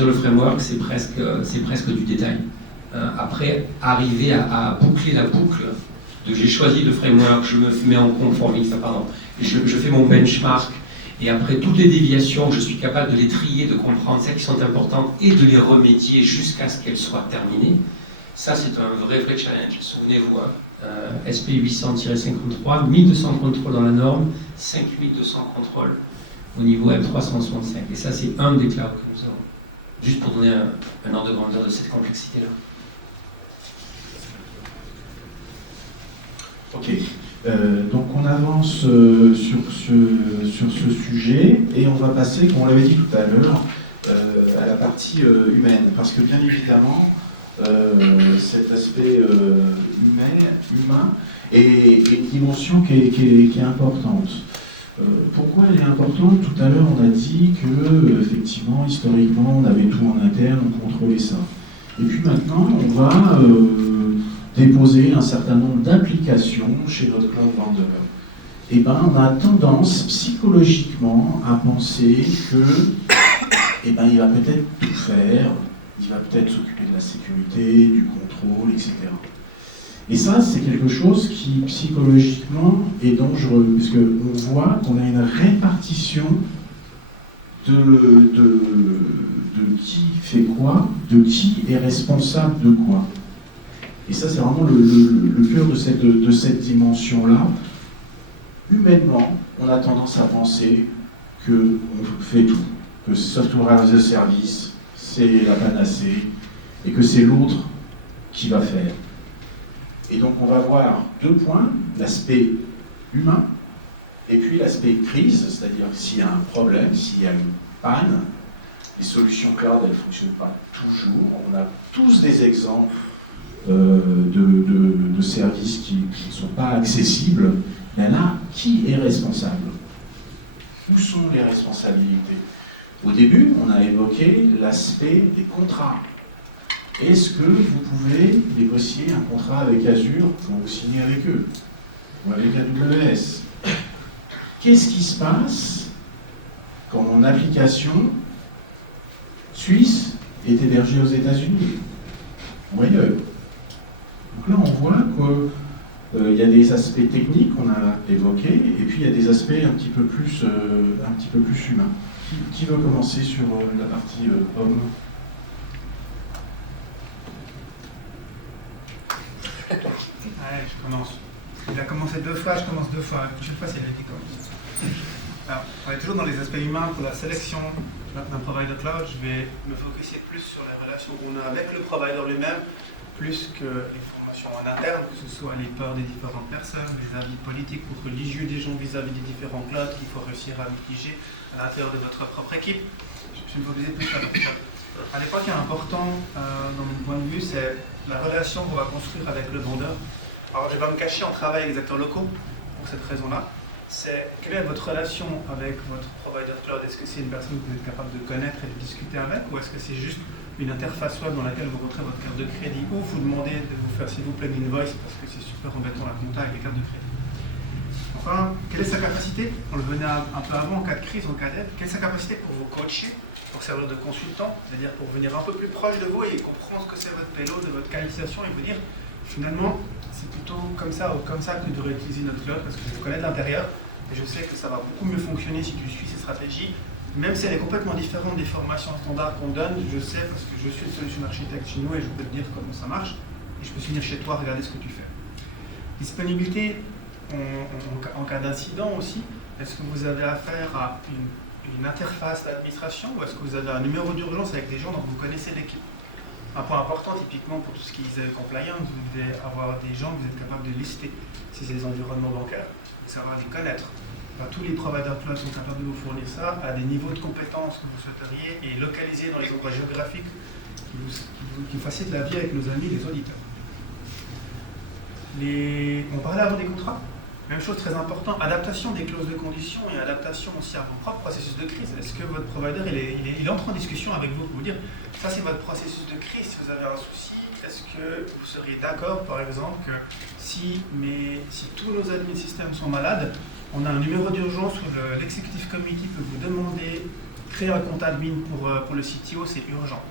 le framework, c'est presque du détail. Après, arriver à boucler la boucle de j'ai choisi le framework, je me mets en conformité, je fais mon benchmark, et après toutes les déviations, je suis capable de les trier, de comprendre celles qui sont importantes et de les remédier jusqu'à ce qu'elles soient terminées. Ça, c'est un vrai challenge. Souvenez-vous, SP800-53, 1200 contrôles dans la norme, 5200 contrôles au niveau M365. Et ça, c'est un des clouds que nous avons. Juste pour donner un ordre de grandeur de cette complexité-là. Ok, donc on avance sur ce sujet et on va passer, comme on l'avait dit tout à l'heure, à la partie humaine. Parce que bien évidemment, cet aspect humain est une dimension qui est importante. Pourquoi elle est importante? Tout à l'heure, on a dit que, effectivement, historiquement, on avait tout en interne, on contrôlait ça. Et puis maintenant, on va déposer un certain nombre d'applications chez notre cloud vendor. Et ben, on a tendance psychologiquement à penser que, il va peut-être tout faire, il va peut-être s'occuper de la sécurité, du contrôle, etc. Et ça, c'est quelque chose qui, psychologiquement, est dangereux, parce qu'on voit qu'on a une répartition de qui fait quoi, de qui est responsable de quoi. Et ça, c'est vraiment le cœur de cette dimension-là. Humainement, on a tendance à penser qu'on fait tout, que Software as a Service, c'est la panacée, et que c'est l'autre qui va faire. Et donc on va voir deux points, l'aspect humain, et puis l'aspect crise, c'est-à-dire s'il y a un problème, s'il y a une panne, les solutions cloud, elles ne fonctionnent pas toujours. On a tous des exemples de services qui ne sont pas accessibles. Mais là, qui est responsable? Où sont les responsabilités? Au début, on a évoqué l'aspect des contrats. Est-ce que vous pouvez négocier un contrat avec Azure pour vous signer avec eux? Ou avec AWS? Qu'est-ce qui se passe quand mon application suisse est hébergée aux États-Unis ou ailleurs? Donc là, on voit qu'il y a des aspects techniques qu'on a évoqués, et puis il y a des aspects un petit peu plus humains. Qui veut commencer sur la partie homme? Allez, je commence. Il a commencé 2 fois, je commence 2 fois. La prochaine fois, c'est lui qui commence. Alors, on est toujours dans les aspects humains. Pour la sélection d'un provider cloud, je vais me focuser plus sur les relations qu'on a avec le provider lui-même, plus que les formations en interne, que ce soit les peurs des différentes personnes, les avis politiques ou religieux des gens vis-à-vis des différents clouds qu'il faut réussir à mitiger à l'intérieur de votre propre équipe. Je vais me focuser plus sur la cloud. À l'époque, qui est important, dans mon point de vue, c'est la relation qu'on va construire avec le vendeur. Alors, je ne vais pas me cacher, on travaille avec les acteurs locaux pour cette raison-là. C'est quelle est votre relation avec votre provider cloud? Est-ce que c'est une personne que vous êtes capable de connaître et de discuter avec, ou est-ce que c'est juste une interface web dans laquelle vous rentrez votre carte de crédit, ou vous demandez de vous faire s'il vous plaît une invoice parce que c'est super embêtant la compta avec les cartes de crédit? Enfin, quelle est sa capacité? On le venait un peu avant, en cas de crise, en cas d'aide. Quelle est sa capacité pour vous coacher, pour servir de consultant, c'est-à-dire pour venir un peu plus proche de vous et comprendre ce que c'est votre payload, de votre qualification, et vous dire finalement c'est plutôt comme ça ou comme ça que tu devrais utiliser notre cloud parce que je connais de l'intérieur et je sais que ça va beaucoup mieux fonctionner si tu suis ces stratégies, même si elle est complètement différente des formations standards qu'on donne. Je sais parce que je suis une solution architecte chez nous et je peux te dire comment ça marche et je peux venir chez toi regarder ce que tu fais. Disponibilité en cas d'incident aussi. Est-ce que vous avez affaire à une interface d'administration ou est-ce que vous avez un numéro d'urgence avec des gens dont vous connaissez l'équipe? Un point important, typiquement pour tout ce qui est compliance, vous devez avoir des gens que vous êtes capable de lister. Si c'est des environnements bancaires, vous savoir les connaître. Enfin, tous les providers cloud sont capables de vous fournir ça à des niveaux de compétences que vous souhaiteriez et localisés dans les endroits géographiques qui facilitent la vie avec nos amis les auditeurs. On parlait avant des contrats. Même chose très important, adaptation des clauses de conditions et adaptation aussi à vos propres processus de crise. Est-ce que votre provider il entre en discussion avec vous pour vous dire ça c'est votre processus de crise, si vous avez un souci, est-ce que vous seriez d'accord par exemple que si tous nos admin systèmes sont malades, on a un numéro d'urgence où l'executive committee peut vous demander créer un compte admin pour le CTO, c'est urgent.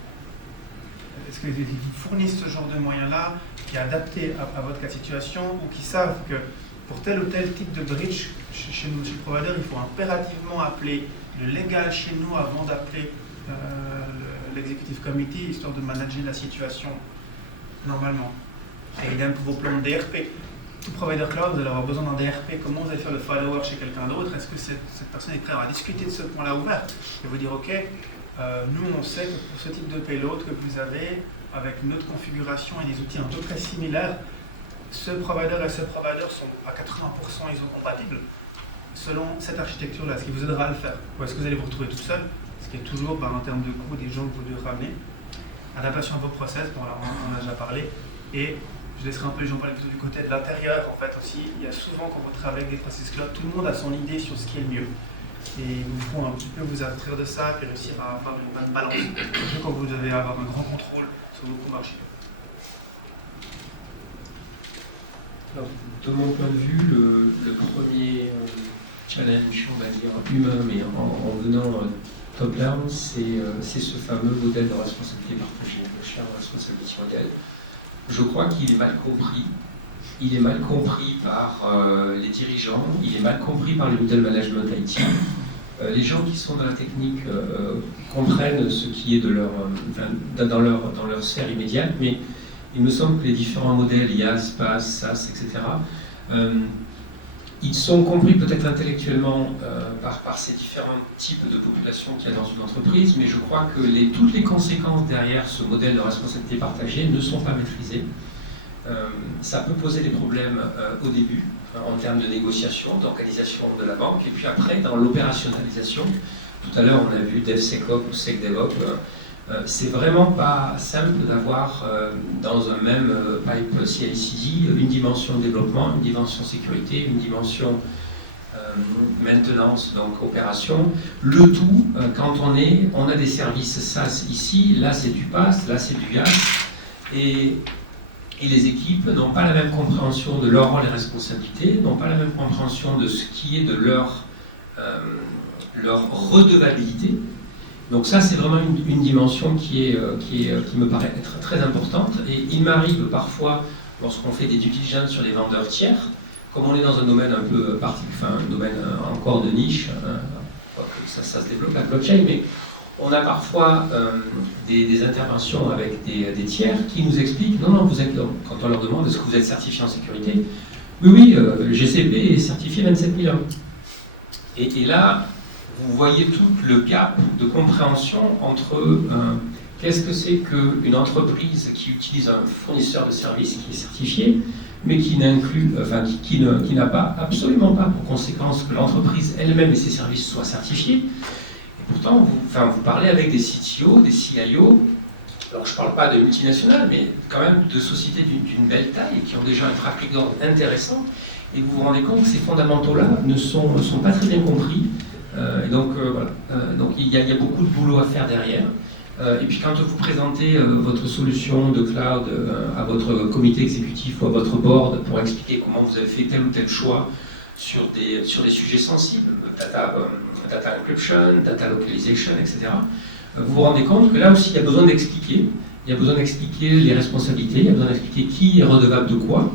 Est-ce qu'ils vous fournissent ce genre de moyens-là qui est adapté à votre cas de situation ou qui savent que pour tel ou tel type de breach, chez nous, chez le provider, il faut impérativement appeler le légal chez nous avant d'appeler l'executive committee, histoire de manager la situation normalement. Et idem pour vos plans de DRP. Tout provider cloud, vous allez avoir besoin d'un DRP. Comment vous allez faire le follow-up chez quelqu'un d'autre? Est-ce que cette personne est prête à discuter de ce point-là ouvert et vous dire, OK, nous on sait que pour ce type de payload que vous avez, avec notre configuration et des outils un peu près similaires, ce provider et ce provider sont à 80% isocompatibles selon cette architecture-là, ce qui vous aidera à le faire. Ou est-ce que vous allez vous retrouver tout seul, ce qui est toujours en termes de coût des gens que vous devez ramener. Adaptation à vos process, bon là on en a déjà parlé, et je laisserai un peu les gens parler plutôt du côté de l'intérieur en fait aussi. Il y a souvent quand vous travaillez avec des processus cloud, tout le monde a son idée sur ce qui est le mieux. Et il faut un petit peu vous abstraire de ça et réussir à avoir une bonne balance. Surtout quand vous devez avoir un grand contrôle sur vos coûts marchés. Alors, de mon point de vue, le premier challenge, on va dire, humain, mais en venant top-down, c'est ce fameux modèle de responsabilité partagée, le shared responsibility model. Je crois qu'il est mal compris. Il est mal compris par les dirigeants, il est mal compris par le middle management IT. Les gens qui sont dans la technique comprennent ce qui est dans leur sphère immédiate, mais il me semble que les différents modèles, IaaS, PaaS, SaaS, etc., ils sont compris peut-être intellectuellement par ces différents types de populations qu'il y a dans une entreprise, mais je crois que toutes les conséquences derrière ce modèle de responsabilité partagée ne sont pas maîtrisées. Ça peut poser des problèmes au début, en termes de négociation, d'organisation de la banque, et puis après, dans l'opérationnalisation. Tout à l'heure, on a vu DevSecOps ou SecDevOps. C'est vraiment pas simple d'avoir dans un même pipe CI/CD une dimension développement, une dimension sécurité, une dimension maintenance, donc opération. Le tout, quand on a des services SaaS ici, là c'est du PaaS, là c'est du IaaS, et les équipes n'ont pas la même compréhension de leur rôle et responsabilité, n'ont pas la même compréhension de ce qui est de leur redevabilité. Donc ça, c'est vraiment une dimension qui me paraît être très importante. Et il m'arrive parfois, lorsqu'on fait des due diligence sur des vendeurs tiers, comme on est dans un domaine un peu particulier, un domaine encore de niche, ça se développe la blockchain, mais on a parfois des interventions avec des tiers qui nous expliquent, non, quand on leur demande est-ce que vous êtes certifié en sécurité, oui, GCP est certifié 27001. Et là, vous voyez tout le gap de compréhension entre qu'est-ce que c'est qu'une entreprise qui utilise un fournisseur de services qui est certifié, mais qui n'a pas, absolument pas pour conséquence que l'entreprise elle-même et ses services soient certifiés. Et pourtant, vous parlez avec des CTO, des CIO, alors je ne parle pas de multinationales, mais quand même de sociétés d'une belle taille qui ont déjà un track record intéressant, et vous vous rendez compte que ces fondamentaux-là ne sont pas très bien compris. Et donc voilà, donc il y a beaucoup de boulot à faire derrière. Et puis quand vous présentez votre solution de cloud à votre comité exécutif ou à votre board pour expliquer comment vous avez fait tel ou tel choix sur des sujets sensibles, data encryption, data localization, etc., vous vous rendez compte que là aussi il y a besoin d'expliquer. Il y a besoin d'expliquer les responsabilités, il y a besoin d'expliquer qui est redevable de quoi.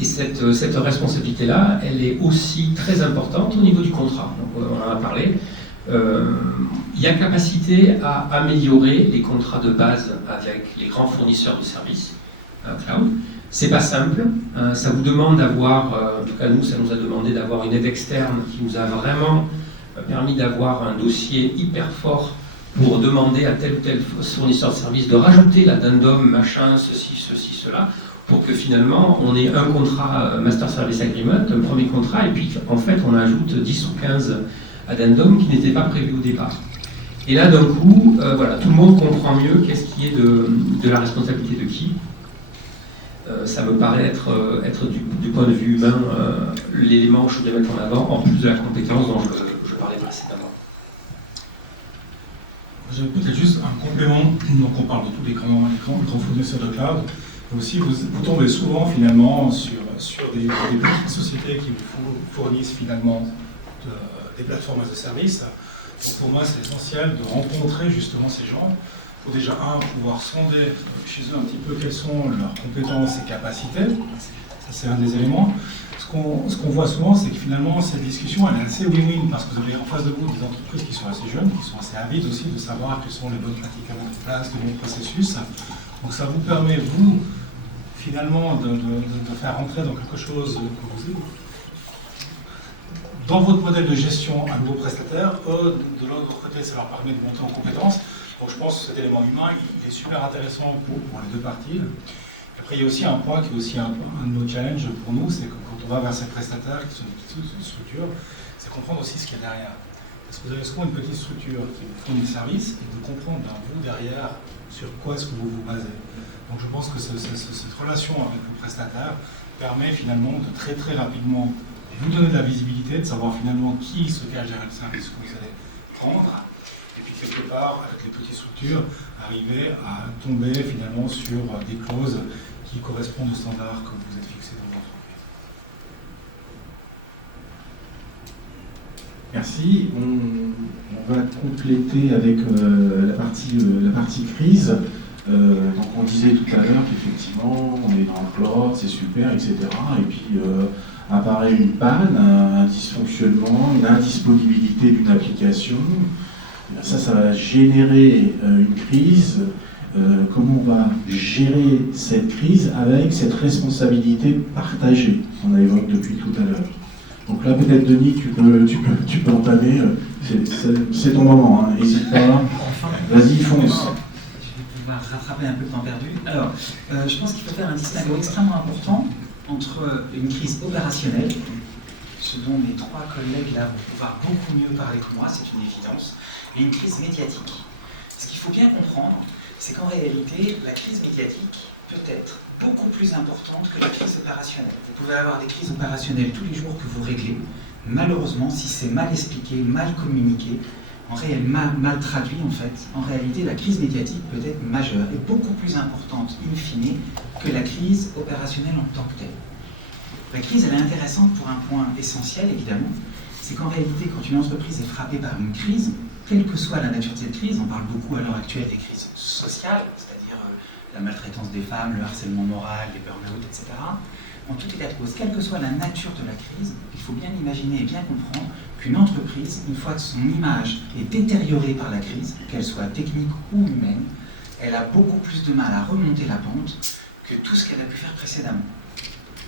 Et cette responsabilité-là, elle est aussi très importante au niveau du contrat. Donc, on en a parlé. Il y a capacité à améliorer les contrats de base avec les grands fournisseurs de services cloud. C'est pas simple. Ça vous demande d'avoir, en tout cas nous, ça nous a demandé d'avoir une aide externe qui nous a vraiment permis d'avoir un dossier hyper fort pour demander à tel ou tel fournisseur de services de rajouter l'addendum, machin, ceci, cela, pour que finalement on ait un contrat Master Service Agreement, un premier contrat, et puis en fait on ajoute 10 ou 15 addendums qui n'étaient pas prévus au départ. Et là d'un coup, voilà, tout le monde comprend mieux qu'est-ce qui est de la responsabilité de qui. Ça me paraît être du point de vue humain l'élément que je voudrais mettre en avant, en plus de la compétence dont je parlais précédemment. J'ai peut-être juste un complément. Donc on parle de tous les grands fournisseurs de cloud. Mais aussi, vous tombez souvent finalement sur des petites sociétés qui vous fournissent finalement des plateformes as a service. Donc pour moi, c'est essentiel de rencontrer justement ces gens pour déjà, pouvoir sonder chez eux un petit peu quelles sont leurs compétences et capacités. Ça, c'est un des éléments. Ce qu'on voit souvent, c'est que finalement, cette discussion, elle est assez win-win parce que vous avez en face de vous des entreprises qui sont assez jeunes, qui sont assez avides aussi de savoir quelles sont les bonnes pratiques à mettre en place, les bons processus. Donc ça vous permet, vous, finalement, de faire rentrer dans quelque chose dans votre modèle de gestion un nouveau prestataire. De l'autre côté, ça leur permet de monter en compétences. Donc je pense que cet élément humain, il est super intéressant pour les deux parties. Après, il y a aussi un point qui est aussi un de nos challenges pour nous, c'est que quand on va vers ces prestataires qui sont une petite structure, c'est comprendre aussi ce qu'il y a derrière. Parce que vous avez souvent une petite structure qui vous fournit le service et de comprendre vous derrière sur quoi est-ce que vous vous basez. Donc je pense que cette relation avec le prestataire permet finalement de très très rapidement vous donner de la visibilité, de savoir finalement qui se cache derrière le service que vous allez prendre. Et puis quelque part, avec les petites structures, arriver à tomber finalement sur des clauses qui correspondent aux standards que vous êtes fixés dans l'entreprise. Merci. On va compléter avec la partie crise. Donc on disait tout à l'heure qu'effectivement on est dans le cloud, c'est super, etc. Et puis apparaît une panne, un dysfonctionnement, une indisponibilité d'une application. Ça va générer une crise. Comment on va gérer cette crise avec cette responsabilité partagée qu'on évoque depuis tout à l'heure. Donc là, peut-être, Denis, tu peux entamer. C'est ton moment, n'hésite pas. Vas-y, fonce. Je vais pouvoir rattraper un peu le temps perdu. Alors, je pense qu'il faut faire un distinguo extrêmement important entre une crise opérationnelle, ce dont mes trois collègues là vont pouvoir beaucoup mieux parler que moi, c'est une évidence, et une crise médiatique. Ce qu'il faut bien comprendre, c'est qu'en réalité, la crise médiatique peut être beaucoup plus importante que la crise opérationnelle. Vous pouvez avoir des crises opérationnelles tous les jours que vous réglez. Malheureusement, si c'est mal expliqué, mal communiqué, mal traduit en fait, en réalité, la crise médiatique peut être majeure et beaucoup plus importante, in fine, que la crise opérationnelle en tant que telle. La crise, elle est intéressante pour un point essentiel, évidemment, c'est qu'en réalité, quand une entreprise est frappée par une crise, quelle que soit la nature de cette crise, on parle beaucoup à l'heure actuelle des crises sociales, c'est-à-dire la maltraitance des femmes, le harcèlement moral, les burn-out, etc. En tout état de cause, quelle que soit la nature de la crise, il faut bien imaginer et bien comprendre qu'une entreprise, une fois que son image est détériorée par la crise, qu'elle soit technique ou humaine, elle a beaucoup plus de mal à remonter la pente que tout ce qu'elle a pu faire précédemment.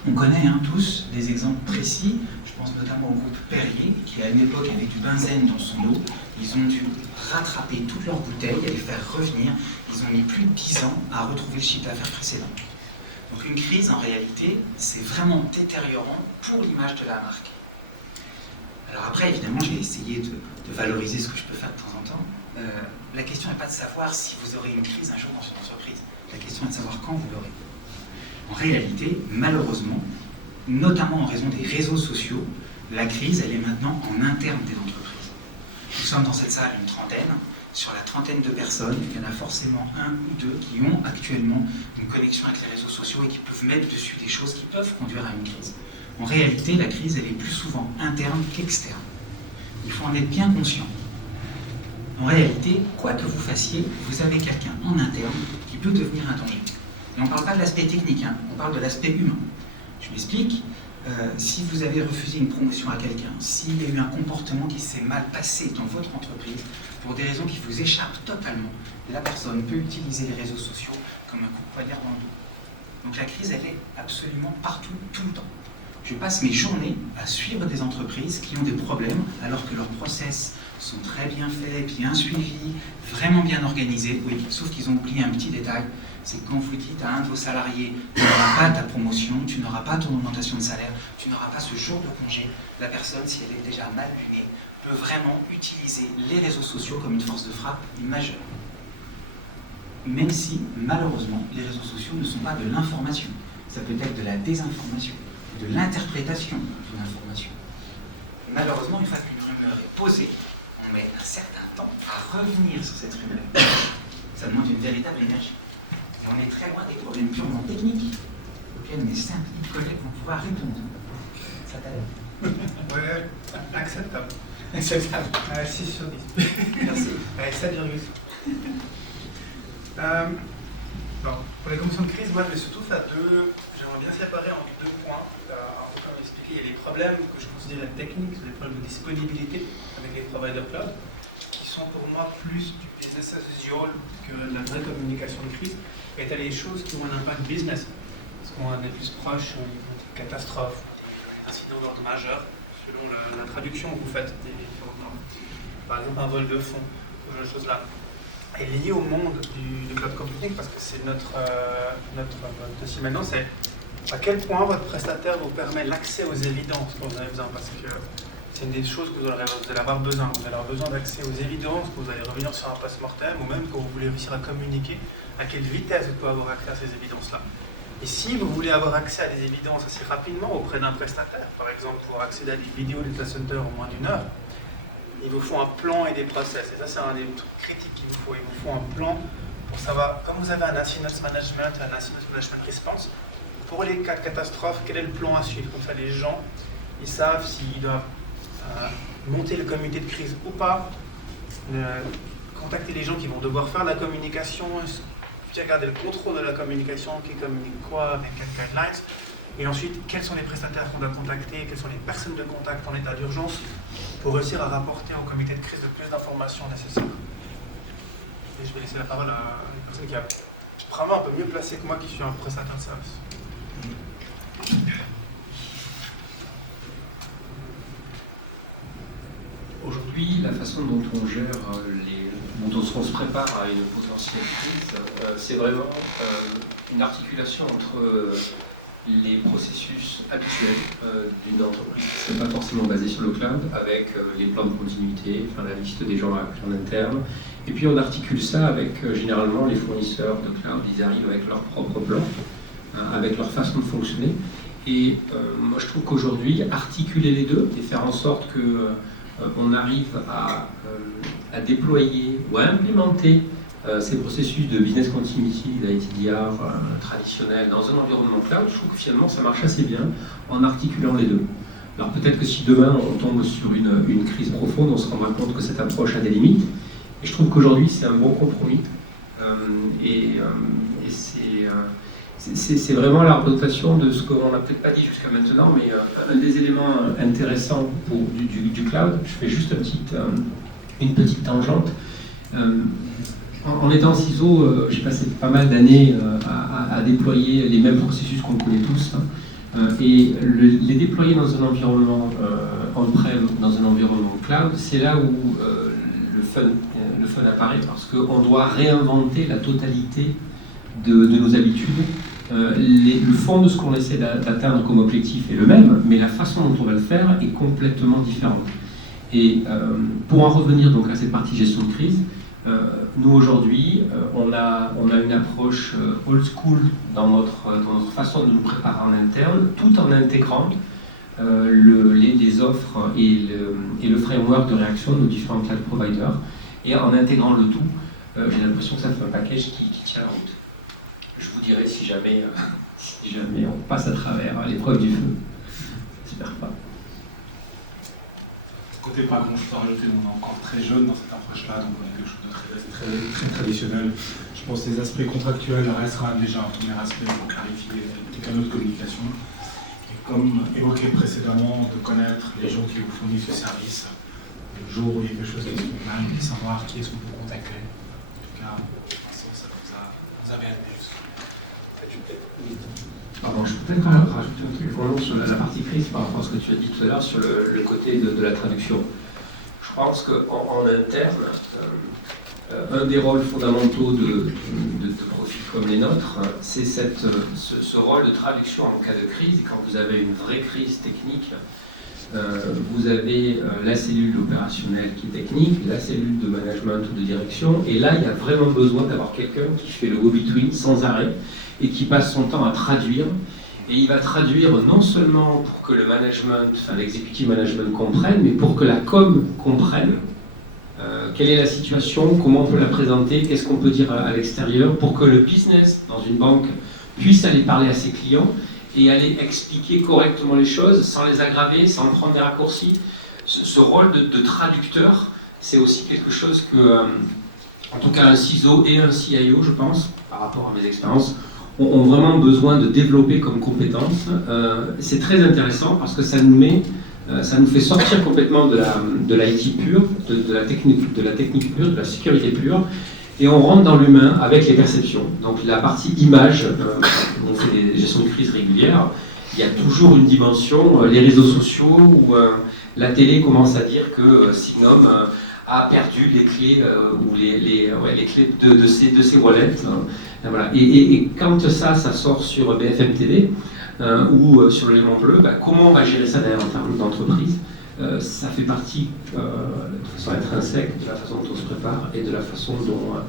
On connaît tous des exemples précis, je pense notamment au groupe Perrier, qui à une époque avait du benzène dans son eau. Ils ont dû rattraper toutes leurs bouteilles et les faire revenir. Ils ont mis plus de 10 ans à retrouver le chiffre d'affaires précédent. Donc une crise, en réalité, c'est vraiment détériorant pour l'image de la marque. Alors après, évidemment, je vais essayer de valoriser ce que je peux faire de temps en temps. La question n'est pas de savoir si vous aurez une crise un jour dans une entreprise. La question est de savoir quand vous l'aurez. En réalité, malheureusement, notamment en raison des réseaux sociaux, la crise, elle est maintenant en interne des entreprises. Nous sommes dans cette salle une trentaine. Sur la trentaine de personnes, il y en a forcément un ou deux qui ont actuellement une connexion avec les réseaux sociaux et qui peuvent mettre dessus des choses qui peuvent conduire à une crise. En réalité, la crise, elle est plus souvent interne qu'externe. Il faut en être bien conscient. En réalité, quoi que vous fassiez, vous avez quelqu'un en interne qui peut devenir un danger. Et on ne parle pas de l'aspect technique, on parle de l'aspect humain. Je m'explique. Si vous avez refusé une promotion à quelqu'un, s'il y a eu un comportement qui s'est mal passé dans votre entreprise, pour des raisons qui vous échappent totalement, la personne peut utiliser les réseaux sociaux comme un coup de poignard dans le dos. Donc la crise, elle est absolument partout, tout le temps. Je passe mes journées à suivre des entreprises qui ont des problèmes alors que leurs process sont très bien faits, bien suivis, vraiment bien organisés, oui, sauf qu'ils ont oublié un petit détail. C'est que quand vous dites à un de vos salariés, tu n'auras pas ta promotion, tu n'auras pas ton augmentation de salaire, tu n'auras pas ce jour de congé, la personne, si elle est déjà mal lunée, peut vraiment utiliser les réseaux sociaux comme une force de frappe majeure. Même si, malheureusement, les réseaux sociaux ne sont pas de l'information. Ça peut être de la désinformation, de l'interprétation d'une information. Malheureusement, une fois qu'une rumeur est posée, on met un certain temps à revenir sur cette rumeur. Ça demande une véritable énergie. Et on est très loin des problèmes purement techniques auxquels mes 5 collègues vont pouvoir répondre. Ça t'aide? Ouais, acceptable. Acceptable. 6 sur 10. Merci. Avec 7,5. Bon, pour les commissions de crise, moi je vais surtout faire j'aimerais bien séparer en 2 points. Comme expliqué, il y a les problèmes que je considère techniques, les problèmes de disponibilité avec les providers cloud, qui sont pour moi plus du business as usual que de la vraie communication de crise. Et tu as les choses qui ont un impact business, parce qu'on est plus proche des catastrophes, des incidents d'ordre majeur, selon la traduction que vous faites des différentes normes. Par exemple, un vol de fonds, ce genre de choses-là. Et lié au monde du cloud computing, parce que c'est notre dossier maintenant, c'est à quel point votre prestataire vous permet l'accès aux évidences dont vous avez besoin. Parce que c'est une des choses que vous allez avoir besoin. Vous allez avoir besoin d'accès aux évidences, que vous allez revenir sur un post-mortem, ou même quand vous voulez réussir à communiquer, à quelle vitesse vous pouvez avoir accès à ces évidences-là. Et si vous voulez avoir accès à des évidences assez rapidement auprès d'un prestataire, par exemple pour accéder à des vidéos data center en moins d'1 heure, il vous faut un plan et des process. Et ça, c'est un des trucs critiques qu'il vous faut. Il vous faut un plan pour savoir, comme vous avez un incident management, un incident management response, pour les cas de catastrophe, quel est le plan à suivre. Comme ça, les gens, ils savent s'ils doivent monter le comité de crise ou pas, contacter les gens qui vont devoir faire la communication, regarder le contrôle de la communication, qui communique quoi, avec quelles guidelines, et ensuite, quels sont les prestataires qu'on doit contacter, quelles sont les personnes de contact en état d'urgence pour réussir à rapporter au comité de crise le plus d'informations nécessaires. Et je vais laisser la parole à une personne qui est probablement un peu mieux placée que moi, qui suis un prestataire de service. Aujourd'hui, la façon dont on gère dont on se prépare à une potentielle crise, c'est vraiment une articulation entre les processus habituels d'une entreprise qui ne serait pas forcément basée sur le cloud, avec les plans de continuité, enfin, la liste des gens à appeler en interne. Et puis on articule ça avec généralement les fournisseurs de cloud, ils arrivent avec leur propre plan, avec leur façon de fonctionner. Et moi je trouve qu'aujourd'hui, articuler les deux et faire en sorte que on arrive à déployer ou à implémenter ces processus de business continuity, d'ITDR traditionnels dans un environnement cloud, je trouve que finalement ça marche assez bien en articulant les deux. Alors peut-être que si demain on tombe sur une crise profonde, on se rendra compte que cette approche a des limites. Et je trouve qu'aujourd'hui c'est un bon compromis. C'est vraiment la représentation de ce qu'on n'a peut-être pas dit jusqu'à maintenant, mais un des éléments intéressants du cloud, je fais juste une petite tangente. En étant CISO, j'ai passé pas mal d'années à déployer les mêmes processus qu'on connaît tous, et les déployer dans un environnement on-prem, dans un environnement cloud, c'est là où le fun apparaît, parce qu'on doit réinventer la totalité de nos habitudes. Le fond de ce qu'on essaie d'atteindre comme objectif est le même, mais la façon dont on va le faire est complètement différente. Et pour en revenir donc à cette partie gestion de crise, nous aujourd'hui, on a une approche old school dans notre façon de nous préparer en interne, tout en intégrant les offres et le framework de réaction de nos différents cloud providers, et en intégrant le tout, j'ai l'impression que ça fait un package qui tient la route. Je vous dirai si jamais on passe à travers l'épreuve du feu. J'espère pas. Côté pas grand chose à rajouter, on est encore très jeune dans cette approche-là, donc on a quelque chose de très traditionnel. Je pense que les aspects contractuels restera déjà un premier aspect pour clarifier les canaux de communication. Et comme évoqué précédemment, de connaître les gens qui vous fournissent ce service, le jour où il y a quelque chose qui se fait mal, et savoir qui est-ce qu'on peut contacter. En tout cas, ça vous a bien aidé. Pardon, je peux peut-être quand même rajouter un truc vraiment sur la partie crise par rapport à ce que tu as dit tout à l'heure sur le côté de la traduction. Je pense qu'en interne, un des rôles fondamentaux de profils comme les nôtres, c'est ce rôle de traduction en cas de crise. Et quand vous avez une vraie crise technique, vous avez la cellule opérationnelle qui est technique, la cellule de management ou de direction, et là il y a vraiment besoin d'avoir quelqu'un qui fait le go-between sans arrêt et qui passe son temps à traduire. Et il va traduire non seulement pour que le management, enfin l'executive management comprenne, mais pour que la com comprenne quelle est la situation, comment on peut la présenter, qu'est-ce qu'on peut dire à l'extérieur, pour que le business dans une banque puisse aller parler à ses clients et aller expliquer correctement les choses sans les aggraver, sans prendre des raccourcis. Ce rôle de traducteur, c'est aussi quelque chose que, en tout cas un CISO et un CIO, je pense, par rapport à mes expériences, ont vraiment besoin de développer comme compétence. C'est très intéressant parce que ça nous fait sortir complètement de l'IT pure, de la technique pure, de la sécurité pure, et on rentre dans l'humain avec les perceptions. Donc la partie image, on fait des gestions de crise régulières, il y a toujours une dimension, les réseaux sociaux, où la télé commence à dire que Signum a perdu les clés ou les clés de ses wallets. Voilà. Et quand ça sort sur BFM TV ou sur le Léman Bleu, comment on va gérer ça derrière en termes d'entreprise? ça fait partie de façon intrinsèque de la façon dont on se prépare et de la façon dont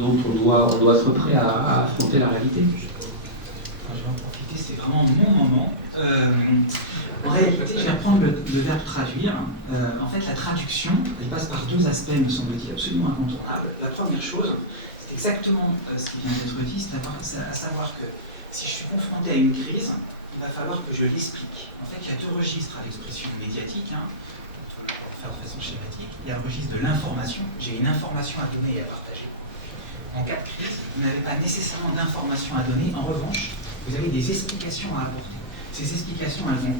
on doit être prêt à affronter la réalité. Je vais en profiter, c'est vraiment mon moment. En réalité, je vais reprendre le verbe traduire. En fait, la traduction, elle passe par deux aspects, me semble-t-il, absolument incontournables. La première chose, c'est exactement ce qui vient d'être dit, c'est à savoir que si je suis confronté à une crise, il va falloir que je l'explique. En fait, il y a deux registres à l'expression médiatique, pour faire de façon schématique. Il y a le registre de l'information. J'ai une information à donner et à partager. En cas de crise, vous n'avez pas nécessairement d'informations à donner. En revanche, vous avez des explications à apporter. Ces explications, elles ont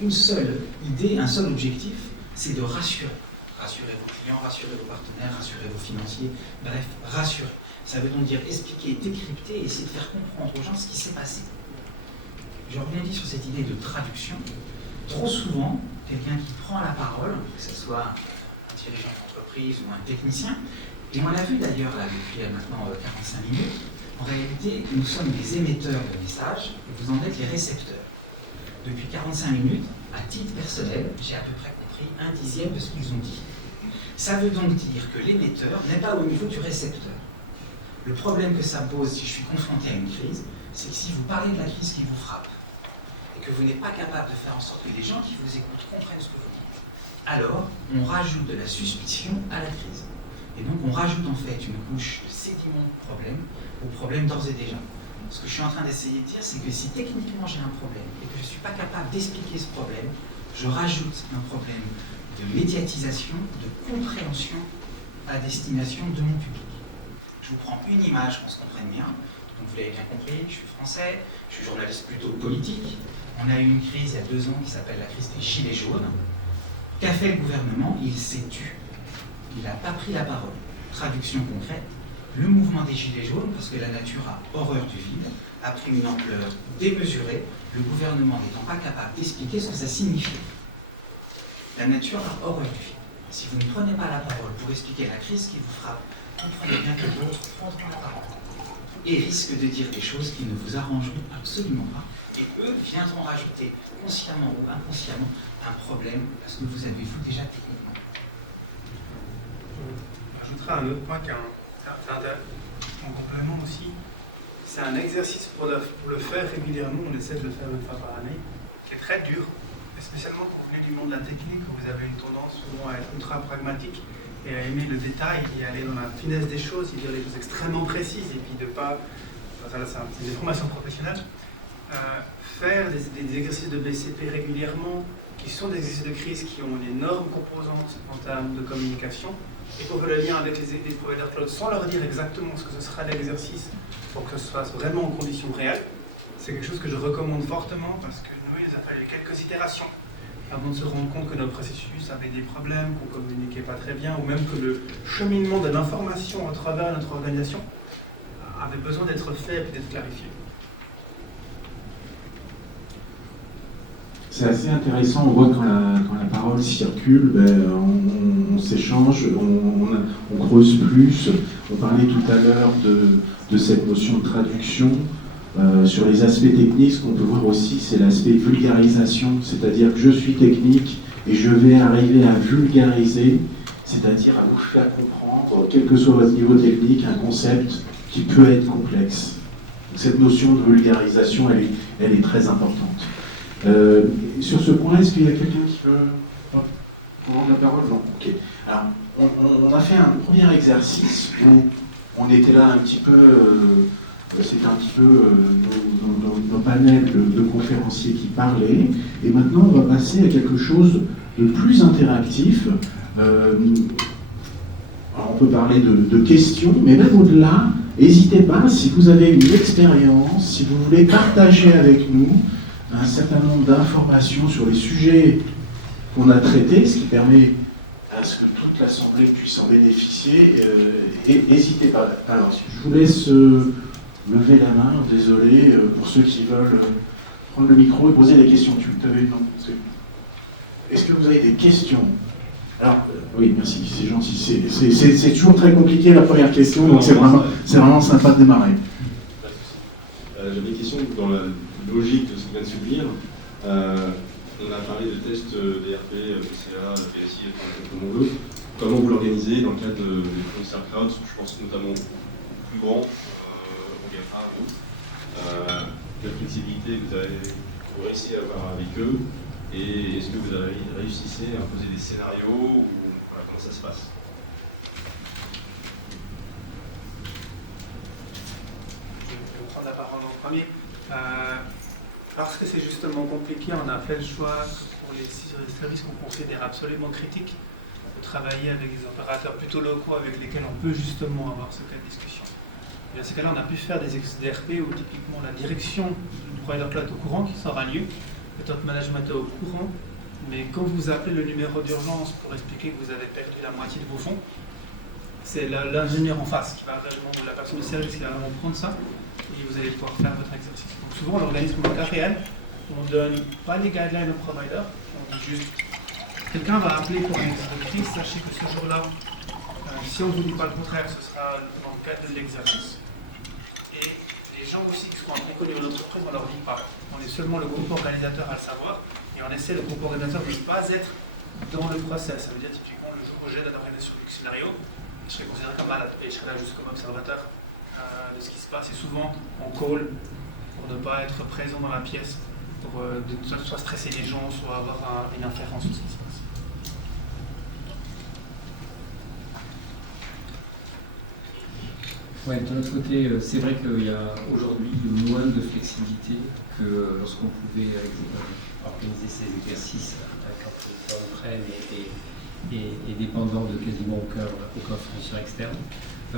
une seule idée, un seul objectif, c'est de rassurer. Rassurer vos clients, rassurer vos partenaires, rassurer vos financiers, bref, rassurer. Ça veut donc dire expliquer, décrypter et essayer de faire comprendre aux gens ce qui s'est passé. Je rebondis sur cette idée de traduction. Trop souvent, quelqu'un qui prend la parole, que ce soit un dirigeant d'entreprise ou un technicien, et on l'a vu d'ailleurs là depuis maintenant 45 minutes, en réalité, nous sommes des émetteurs de messages et vous en êtes les récepteurs. Depuis 45 minutes, à titre personnel, j'ai à peu près compris 1/10 de ce qu'ils ont dit. Ça veut donc dire que l'émetteur n'est pas au niveau du récepteur. Le problème que ça pose si je suis confronté à une crise, c'est que si vous parlez de la crise qui vous frappe, et que vous n'êtes pas capable de faire en sorte que les gens qui vous écoutent comprennent ce que vous dites, alors on rajoute de la suspicion à la crise. Et donc on rajoute en fait une couche de sédiment de problème au problème d'ores et déjà. Ce que je suis en train d'essayer de dire, c'est que si techniquement j'ai un problème et que je ne suis pas capable d'expliquer ce problème, je rajoute un problème de médiatisation, de compréhension à destination de mon public. Je vous prends une image qu'on se comprenne bien. Donc vous l'avez bien compris, je suis français, je suis journaliste plutôt politique. On a eu une crise il y a 2 ans qui s'appelle la crise des Gilets jaunes. Qu'a fait le gouvernement? Il s'est tu. Il n'a pas pris la parole. Traduction concrète, le mouvement des Gilets jaunes, parce que la nature a horreur du vide, a pris une ampleur démesurée, le gouvernement n'étant pas capable d'expliquer ce que ça signifie. La nature a horreur du vide. Si vous ne prenez pas la parole pour expliquer la crise qui vous frappe, comprenez bien que d'autres prendront la parole et risquent de dire des choses qui ne vous arrangeront absolument pas. Et eux viendront rajouter, consciemment ou inconsciemment, un problème à ce que vous avez vu déjà techniquement. J'ajouterai un autre point qui est en complément aussi. C'est un exercice pour le faire régulièrement, on essaie de le faire 1 fois par année, qui est très dur, et spécialement quand vous venez du monde de la technique, où vous avez une tendance souvent à être ultra pragmatique et à aimer le détail et aller dans la finesse des choses, et dire les choses extrêmement précises, et puis de pas... Enfin, ça, c'est des formations professionnelles. Faire des exercices de BCP régulièrement, qui sont des exercices de crise qui ont une énorme composante en termes de communication, et pour faire le lien avec les providers cloud sans leur dire exactement ce que ce sera l'exercice pour que ce soit vraiment en conditions réelles, c'est quelque chose que je recommande fortement parce que nous, il nous a fallu quelques itérations avant de se rendre compte que notre processus avait des problèmes, qu'on ne communiquait pas très bien, ou même que le cheminement de l'information à travers notre organisation avait besoin d'être fait et d'être clarifié. C'est assez intéressant, on voit que quand la parole circule, on s'échange, on creuse plus. On parlait tout à l'heure de cette notion de traduction. Sur les aspects techniques, ce qu'on peut voir aussi, c'est l'aspect vulgarisation, c'est-à-dire que je suis technique et je vais arriver à vulgariser, c'est-à-dire à vous faire comprendre, quel que soit votre niveau technique, un concept qui peut être complexe. Donc, cette notion de vulgarisation, elle est très importante. Sur ce point, est-ce qu'il y a quelqu'un qui veut prendre la parole? Non. Ok. Alors, on a fait un premier exercice où on était là un petit peu, c'était un petit peu nos panels de conférenciers qui parlaient, et maintenant on va passer à quelque chose de plus interactif. Alors, on peut parler de questions, mais même au-delà, n'hésitez pas, si vous avez une expérience, si vous voulez partager avec nous un certain nombre d'informations sur les sujets qu'on a traités, ce qui permet à ce que toute l'Assemblée puisse en bénéficier. Et n'hésitez pas. Alors, je vous laisse lever la main, désolé, pour ceux qui veulent prendre le micro et poser des questions. Est-ce que vous avez des questions? Alors, oui, merci, c'est gentil. C'est toujours très compliqué la première question, donc c'est vraiment sympa de démarrer. J'avais une question dans la logique de ce qu'on vient de se dire. On a parlé de tests DRP, PCA, PSI, comme on veut. Comment vous l'organisez dans le cadre des fournisseurs cloud? Je pense notamment aux plus grands, aux GAFA, quelle flexibilité vous réussissez à avoir avec eux, et est-ce que vous réussissez à poser des scénarios, ou voilà, comment ça se passe? Je vais prendre la parole en premier. Parce que c'est justement compliqué, on a fait le choix pour les services qu'on considère absolument critiques de travailler avec des opérateurs plutôt locaux avec lesquels on peut justement avoir ce cas de discussion. Et dans ce cas-là, on a pu faire des XDRP où typiquement la direction du provider cloud est au courant qu'il sera lieu, le top management est au courant, mais quand vous appelez le numéro d'urgence pour expliquer que vous avez perdu la moitié de vos fonds, c'est l'ingénieur en face qui va réellement, ou la personne du service qui va vraiment prendre ça, et vous allez pouvoir faire votre exercice. Donc souvent, l'organisme en cas réel, on ne donne pas les guidelines au provider, on dit juste quelqu'un va appeler pour un exercice de crise, sachez que ce jour-là, si on ne vous dit pas le contraire, ce sera dans le cadre de l'exercice. Et les gens aussi qui seront inconnus de l'entreprise, on ne leur dit pas. On est seulement le groupe organisateur à le savoir, et on essaie le groupe organisateur de ne pas être dans le process. Ça veut dire typiquement le jour où j'ai l'organisation du scénario, je serai considéré comme malade et je serai là juste comme observateur de ce qui se passe, et souvent en call pour ne pas être présent dans la pièce, pour soit stresser les gens, soit avoir une inférence sur ce qui se passe. Ouais, de notre côté, c'est vrai qu'il y a aujourd'hui moins de flexibilité que lorsqu'on pouvait organiser ces exercices quand on était en prêt et dépendant de quasiment aucun fournisseur externe.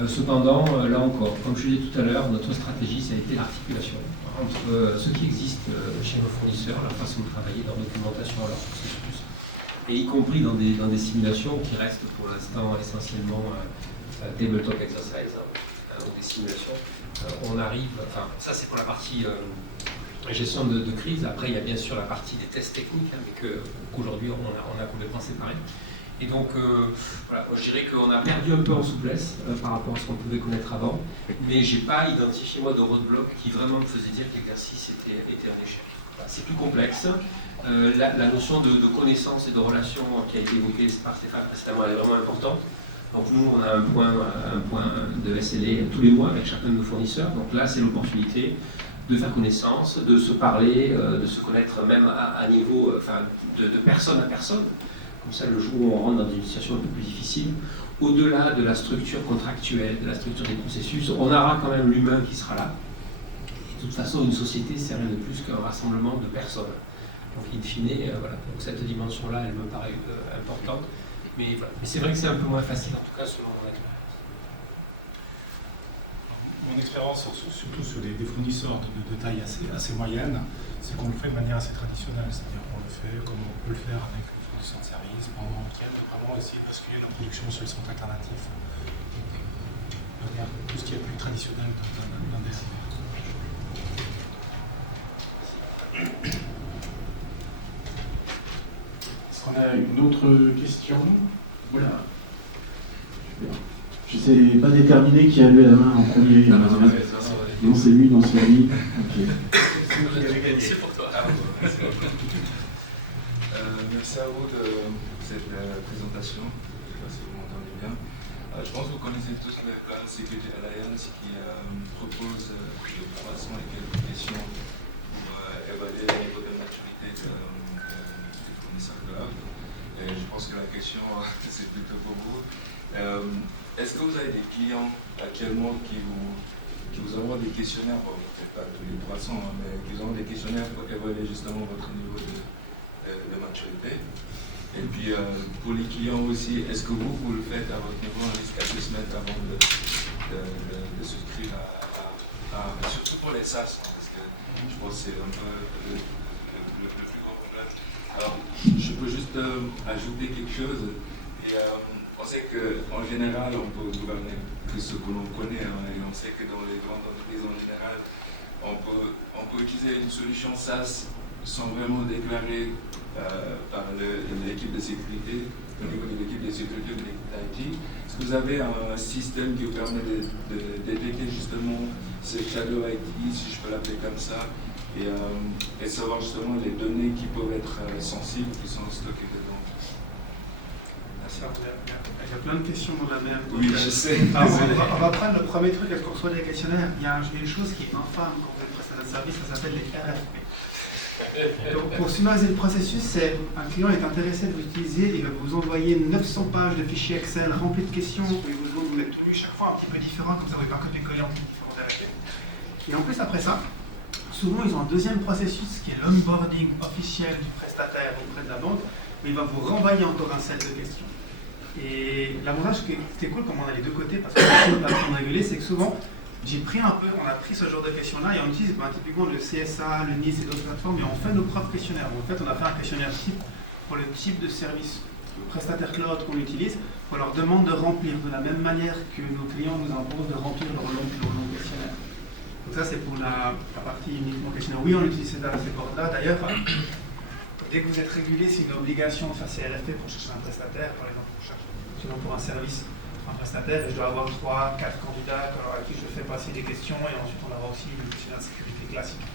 Cependant, là encore, comme je disais tout à l'heure, notre stratégie, ça a été l'articulation entre ce qui existe chez nos fournisseurs, leur façon de travailler, leur documentation, leur processus, et y compris dans des simulations qui restent pour l'instant essentiellement tabletop exercise, donc des simulations. On arrive, enfin, ça c'est pour la partie gestion de crise. Après, il y a bien sûr la partie des tests techniques, mais qu'aujourd'hui on a complètement séparé. Et donc, voilà, moi, je dirais qu'on a perdu un peu en souplesse par rapport à ce qu'on pouvait connaître avant, mais je n'ai pas identifié, moi, de roadblock qui vraiment me faisait dire que l'exercice était un échec. Voilà, c'est plus complexe. La notion de connaissance et de relation qui a été évoquée par Stéphane précédemment, elle est vraiment importante. Donc nous, on a un point de SLA tous les mois avec chacun de nos fournisseurs. Donc là, c'est l'opportunité de faire connaissance, de se parler, de se connaître même à niveau, de personne à personne. Comme ça, le jour où on rentre dans une situation un peu plus difficile, au-delà de la structure contractuelle, de la structure des processus, on aura quand même l'humain qui sera là. Et de toute façon, une société, c'est rien de plus qu'un rassemblement de personnes. Donc, in fine, voilà. Donc, cette dimension-là, elle me paraît importante. Mais, voilà. Mais c'est vrai que c'est un peu moins facile, en tout cas, selon mon expérience. Mon expérience, surtout sur des fournisseurs de taille assez moyenne, c'est qu'on le fait de manière assez traditionnelle. C'est-à-dire qu'on le fait comme on peut le faire avec le fournisseur de service, pendant un week-end, vraiment essayer de basculer la production sur les centres alternatifs. Tout ce qui est plus traditionnel d'un DRP. Est-ce qu'on a une autre question? Voilà. Je ne sais pas déterminer qui a levé la main en premier. Non, c'est lui, non, c'est lui. Okay. C'est pour toi. Merci à vous de cette présentation. Je ne sais pas si vous m'entendez bien. Je pense que vous connaissez tous le plan Security Alliance qui propose de croissement et qualification pour évaluer le niveau de maturité des fournisseurs cloud. Et je pense que la question, c'est plutôt pour vous. Est-ce que vous avez des clients actuellement qui vous envoient des questionnaires, bon, peut-être pas tous les 300, mais qui vous envoient des questionnaires pour évaluer justement votre niveau de maturité? Et puis pour les clients aussi, est-ce que vous le faites à votre niveau, un risk assessment avant de souscrire surtout pour les SaaS, parce que je pense que c'est un peu le plus gros problème. Alors, je peux juste ajouter quelque chose. Et, on sait qu'en général, on peut gouverner que ce que l'on connaît, hein, et on sait que dans les grandes entreprises en général, on peut utiliser une solution SaaS sans vraiment déclarer par l'équipe de sécurité, au niveau de l'équipe de sécurité de l'équipe d'IT. Est-ce que vous avez un système qui vous permet de détecter justement ce shadow IT, si je peux l'appeler comme ça, et savoir justement les données qui peuvent être sensibles, qui sont stockées dedans. Il y a plein de questions dans la même. Oui, je sais. Alors, on va prendre le premier truc, est-ce qu'on reçoit des questionnaires? Il y a une chose qui est infâme quand vous êtes prestataire de service, ça s'appelle les RFP. Donc, pour summariser le processus, c'est un client est intéressé de vous utiliser, il va vous envoyer 900 pages de fichiers Excel remplis de questions, où il vous demande, vous êtes tenus chaque fois un petit peu différent, comme ça vous n'avez pas copier-coller entre différents RFP. Et en plus, après ça, souvent ils ont un deuxième processus qui est l'onboarding officiel du prestataire auprès de la banque, mais il va vous renvoyer encore un set de questions. Et l'avantage qui est cool, comme on a les deux côtés, parce que c'est une plateforme régulée, c'est que souvent, on a pris ce genre de questions-là et on utilise typiquement le CSA, le NIS et d'autres plateformes, et on fait nos propres questionnaires. En fait, on a fait un questionnaire type pour le type de service prestataire cloud qu'on utilise, on leur demande de remplir de la même manière que nos clients nous imposent de remplir leur long questionnaire. Donc ça, c'est pour la partie uniquement questionnaire. Oui, on utilise ces cordes-là. D'ailleurs, dès que vous êtes régulé, c'est une obligation de faire ces RFP pour chercher un prestataire, par exemple, sinon pour un service, un prestataire, et je dois avoir 3-4 candidats à qui je fais passer des questions, et ensuite on aura aussi une questionnaire de sécurité classique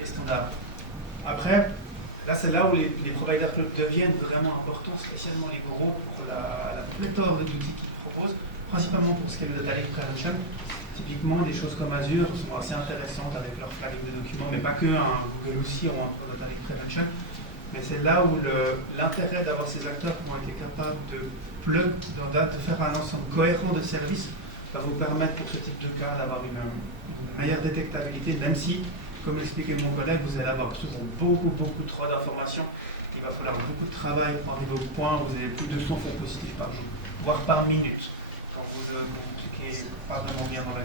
et standard. Après, là c'est là où les providers cloud deviennent vraiment importants, spécialement les gros, pour la pléthore d'outils qu'ils proposent, principalement pour ce qui est de data leak prevention. Typiquement, des choses comme Azure sont assez intéressantes avec leur flagging de documents, mais pas que, Google aussi ont un data leak prevention. Mais c'est là où l'intérêt d'avoir ces acteurs qui vont être capables de faire un ensemble cohérent de services va vous permettre pour ce type de cas d'avoir une meilleure détectabilité, même si, comme l'expliquait mon collègue, vous allez avoir souvent beaucoup trop d'informations. Il va falloir beaucoup de travail pour arriver au point où vous avez plus de 100 faux positifs par jour, voire par minute, quand vous cliquez pas vraiment bien dans le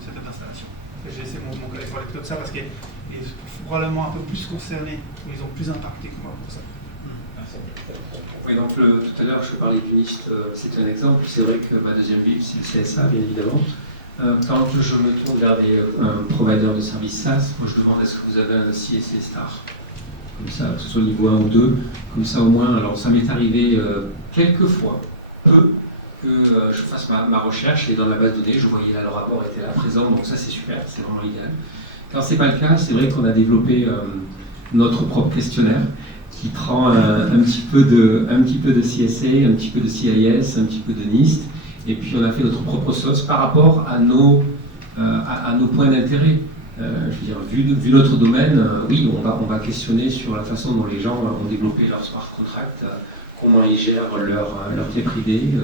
setup d'installation. J'ai laissé mon collègue parler de ça parce qu'il est probablement un peu plus concerné, mais ils ont plus impacté que moi pour ça. Oui, donc tout à l'heure je parlais du NIST, c'est un exemple. C'est vrai que ma deuxième ville, c'est le CSA, bien évidemment. Quand je me tourne vers des providers de services SaaS, moi je demande est-ce que vous avez un CSA Star, comme ça, que ce soit au niveau 1 ou 2, comme ça au moins. Alors ça m'est arrivé quelques fois, peu, que je fasse ma recherche et dans la base de données, je voyais là le rapport était là présent, donc ça c'est super, c'est vraiment idéal. Quand c'est pas le cas, c'est vrai qu'on a développé notre propre questionnaire qui prend un petit peu de CSA, un petit peu de CIS, un petit peu de NIST, et puis on a fait notre propre sauce par rapport à nos points d'intérêt. Je veux dire, vu notre domaine, oui, on va questionner sur la façon dont les gens ont développé leur smart contract, comment ils gèrent leur clé privée,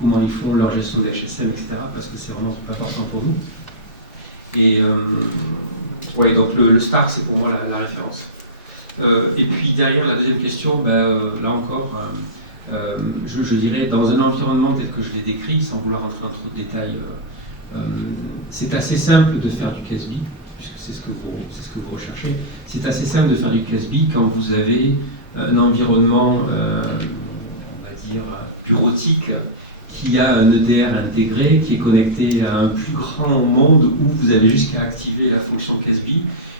comment ils font leur gestion des HSM, etc. Parce que c'est vraiment important pour nous. Et ouais, donc le STAR, c'est pour moi la référence. Et puis derrière la deuxième question, là encore, je dirais dans un environnement tel que je l'ai décrit, sans vouloir rentrer dans trop de détails, c'est assez simple de faire du CASB, puisque c'est ce que vous recherchez. C'est assez simple de faire du CASB quand vous avez un environnement, on va dire, bureautique, qui a un EDR intégré, qui est connecté à un plus grand monde où vous avez juste qu'à activer la fonction CASB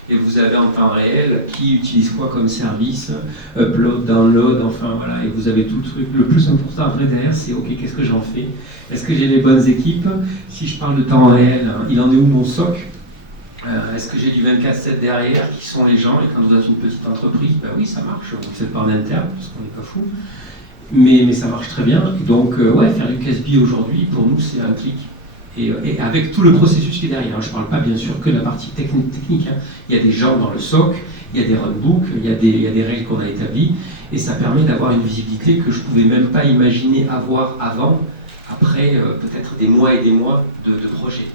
et vous avez en temps réel qui utilise quoi comme service, upload, download, enfin voilà, et vous avez tout le truc. Le plus important après derrière, c'est ok, qu'est-ce que j'en fais? Est-ce que j'ai les bonnes équipes? Si je parle de temps réel, il en est où mon SOC? Est-ce que j'ai du 24/7 derrière? Qui sont les gens? Et quand vous êtes une petite entreprise, ben oui, ça marche, on ne fait pas en interne parce qu'on n'est pas fou. Mais ça marche très bien. Donc, ouais, faire du CASB aujourd'hui, pour nous, c'est un clic. Et avec tout le processus qui est derrière. Je ne parle pas, bien sûr, que de la partie technique. Hein. Il y a des gens dans le SOC, il y a des runbooks, il y a des règles qu'on a établies. Et ça permet d'avoir une visibilité que je ne pouvais même pas imaginer avoir avant, après peut-être des mois et des mois de projet.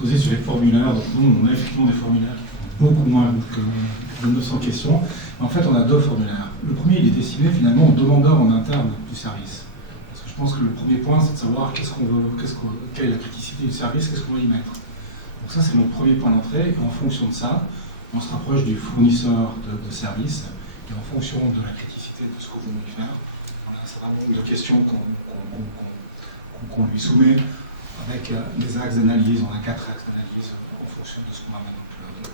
Posé sur les formulaires, donc nous, on a effectivement des formulaires qui font beaucoup moins que 900 questions. En fait, on a deux formulaires. Le premier, il est destiné finalement aux demandeurs en interne du service. Parce que je pense que le premier point, c'est de savoir qu'est-ce qu'on veut, quelle est la criticité du service, qu'est-ce qu'on veut y mettre. Donc ça, c'est notre premier point d'entrée. Et en fonction de ça, on se rapproche du fournisseur de service. Et en fonction de la criticité de ce que vous voulez faire, on a un certain nombre de questions qu'on lui soumet avec des axes d'analyse. On a 4 axes d'analyse en fonction de ce qu'on va maintenant uploader.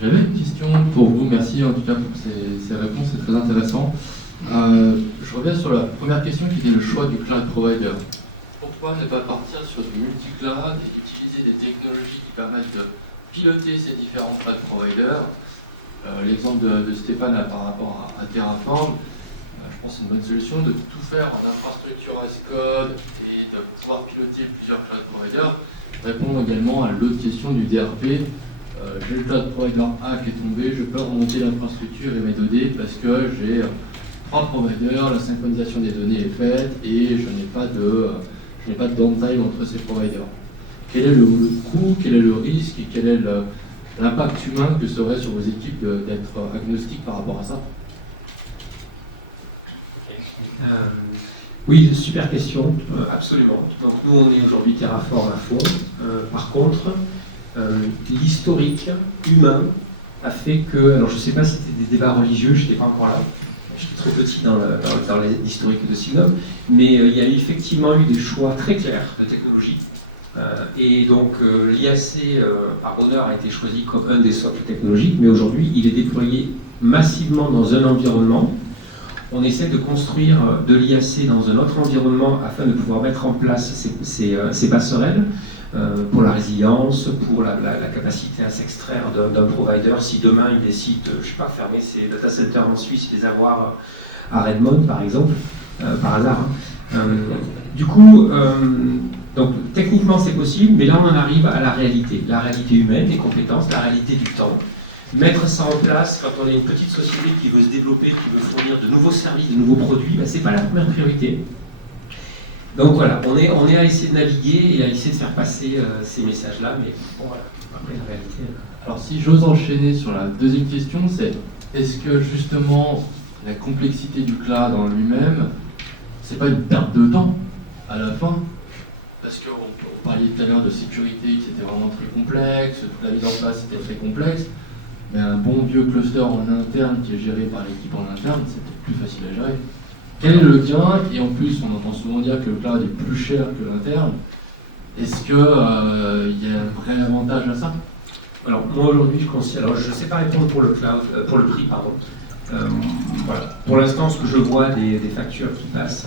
J'avais une question pour vous, merci en tout cas pour ces réponses, c'est très intéressant. Je reviens sur la première question qui était le choix du cloud provider. Pourquoi ne pas partir sur du multi-cloud et utiliser des technologies qui permettent de piloter ces différents cloud providers? L'exemple de Stéphane par rapport à Terraform, je pense que c'est une bonne solution de tout faire en infrastructure as code et de pouvoir piloter plusieurs cloud providers. Répond également à l'autre question du DRP. J'ai le cloud provider A qui est tombé, je peux remonter l'infrastructure et mes données parce que j'ai 3 providers, la synchronisation des données est faite et je n'ai pas de downtime entre ces providers. Quel est le coût, quel est le risque et quel est l'impact humain que serait sur vos équipes d'être agnostiques par rapport à ça? Oui, super question, absolument. Donc nous, on est aujourd'hui Terraform à fond. Par contre, l'historique humain a fait que, alors je ne sais pas si c'était des débats religieux, je n'étais pas encore là, j'étais trop petit dans l'historique de Signum, mais il y a effectivement eu des choix très clairs de technologie. Et donc l'IAC, par honneur, a été choisi comme un des socles technologiques, mais aujourd'hui, il est déployé massivement dans un environnement. On essaie de construire de l'IAC dans un autre environnement afin de pouvoir mettre en place ces passerelles pour la résilience, pour la capacité à s'extraire d'un provider si demain il décide de, je sais pas, fermer ses data centers en Suisse et les avoir à Redmond par exemple, par hasard. Du coup, donc techniquement c'est possible, mais là on en arrive à la réalité humaine, des compétences, la réalité du temps. Mettre ça en place quand on est une petite société qui veut se développer, qui veut fournir de nouveaux services, de nouveaux produits, ben, c'est pas la première priorité. Donc voilà, on est à essayer de naviguer et à essayer de faire passer ces messages-là, mais bon voilà, après la réalité. Alors si j'ose enchaîner sur la deuxième question, c'est est-ce que justement la complexité du cloud en lui-même, c'est pas une perte de temps à la fin? Parce qu'on parlait tout à l'heure de sécurité, que c'était vraiment très complexe, toute la mise en place était très complexe. Mais un bon vieux cluster en interne qui est géré par l'équipe en interne, c'est peut-être plus facile à gérer. Quel est le gain? Et en plus, on entend souvent dire que le cloud est plus cher que l'interne. Est-ce qu'il y a un vrai avantage à ça? Alors moi aujourd'hui, je ne sais pas répondre pour le cloud, pour le prix, pardon. Voilà. Pour l'instant, ce que je vois des factures qui passent,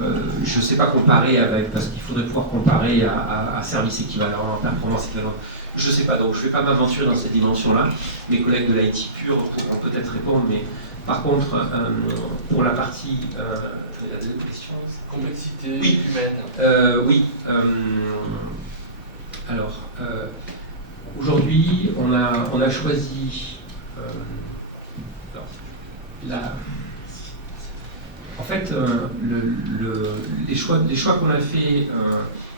je ne sais pas comparer avec, parce qu'il faudrait pouvoir comparer à service équivalent, à performance équivalente. Je ne sais pas, donc je ne vais pas m'aventurer dans cette dimension-là. Mes collègues de l'IT pur pourront peut-être répondre, mais par contre, pour la partie... la deuxième question, complexité humaine. Oui. Alors, aujourd'hui, on a choisi... en fait, les choix qu'on a faits,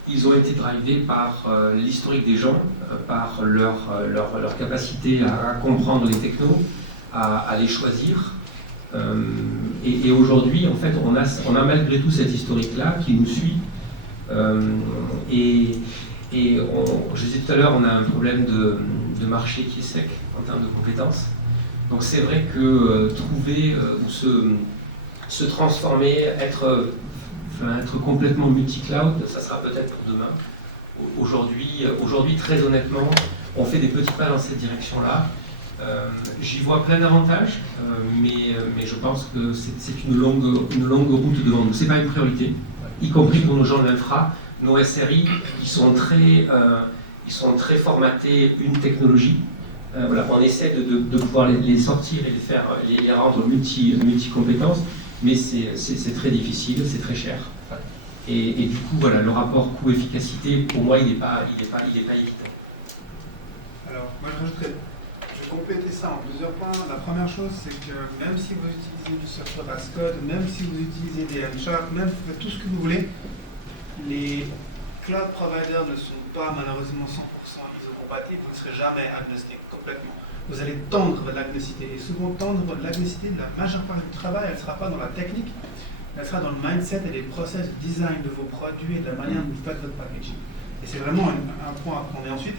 ils ont été drivés par l'historique des gens, par leur capacité à comprendre les technos, à les choisir. Et aujourd'hui, en fait, on a malgré tout cet historique-là qui nous suit. Je disais tout à l'heure, on a un problème de marché qui est sec en termes de compétences. Donc c'est vrai que trouver ou se transformer, être complètement multi-cloud, ça sera peut-être pour demain. Aujourd'hui, très honnêtement, on fait des petits pas dans cette direction-là. J'y vois plein d'avantages, mais je pense que c'est une longue route devant nous. C'est pas une priorité, y compris pour nos gens de l'infra. Nos SRI, ils sont très formatés une technologie. Voilà, on essaie de pouvoir les sortir et les rendre multi-compétences, mais c'est très difficile, c'est très cher. Et du coup, voilà, le rapport coût-efficacité, pour moi, il n'est pas évident. Alors, moi je rajouterais, je vais compléter ça en plusieurs points. La première chose, c'est que même si vous utilisez du software as code, même si vous utilisez des M-Sharp, même tout ce que vous voulez, les cloud providers ne sont pas malheureusement 100% ISO-compatibles, vous ne serez jamais agnostique complètement. Vous allez tendre de l'agnosticité, et souvent tendre de l'agnosticité, la majeure partie du travail, elle ne sera pas dans la technique, elle sera dans le mindset et les process de design de vos produits et de la manière dont vous faites votre packaging. Et c'est vraiment un point à prendre. Et ensuite,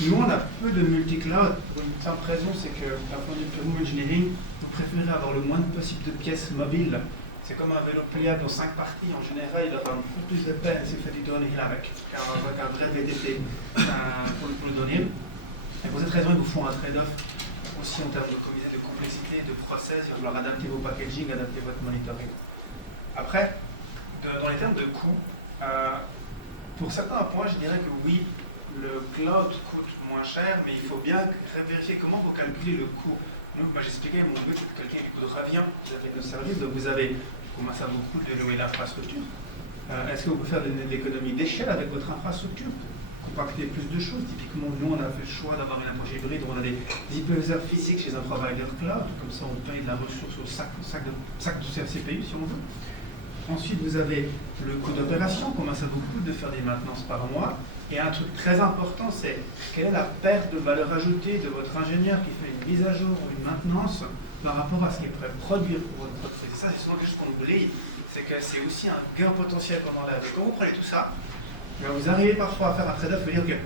nous on a peu de multi-cloud pour une simple raison, c'est que d'un point de vue purement engineering, vous préférez avoir le moins possible de pièces mobiles. C'est comme un vélo pliable en 5 parties. En général, il aura beaucoup plus de peine si vous faites du downhill avec un vrai VTT pour le downhill. Et pour cette raison, ils vous font un trade-off. aussi en termes de complexité, de process, il va falloir adapter vos packaging, adapter votre monitoring. Après, dans les termes de coût, pour certains points, je dirais que oui, le cloud coûte moins cher, mais il faut bien vérifier comment vous calculez le coût. Donc, moi j'expliquais, mon but c'est que quelqu'un qui revient, vous avez le service, donc vous avez, comment ça vous coûte de louer l'infrastructure. Est-ce que vous pouvez faire de l'économie d'échelle avec votre infrastructure? Compacter plus de choses. Typiquement, nous on a fait le choix d'avoir une approche hybride où on a des hyperviseurs physiques chez un provider cloud, comme ça on paye de la ressource au sac de CPU si on veut. Ensuite, vous avez le coût d'opération, combien ça vous coûte de faire des maintenances par mois. Et un truc très important, c'est quelle est la perte de valeur ajoutée de votre ingénieur qui fait une mise à jour ou une maintenance par rapport à ce qu'il pourrait produire pour votre entreprise. Et ça, c'est souvent quelque chose qu'on oublie, c'est que c'est aussi un gain potentiel qu'on enlève. Et quand vous prenez tout ça, vous arrivez parfois à faire un trade-off et dire que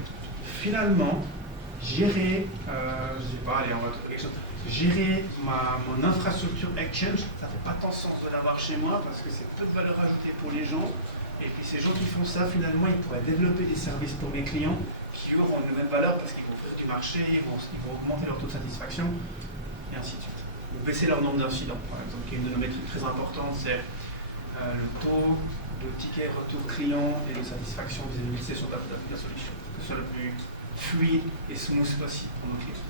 finalement, gérer, je sais pas, allez, on va trouver quelque chose. Gérer mon infrastructure Exchange, ça ne fait pas tant sens de l'avoir chez moi parce que c'est peu de valeur ajoutée pour les gens. Et puis ces gens qui font ça, finalement, ils pourraient développer des services pour mes clients qui auront une même valeur parce qu'ils vont ouvrir du marché, ils vont augmenter leur taux de satisfaction, et ainsi de suite. Ou baisser leur nombre d'incidents, par exemple, qui est une de nos métriques très importantes, c'est le taux de tickets retour client et de satisfaction vis-à-vis de la solution, que ce soit le plus fluide et smooth possible pour nos clients.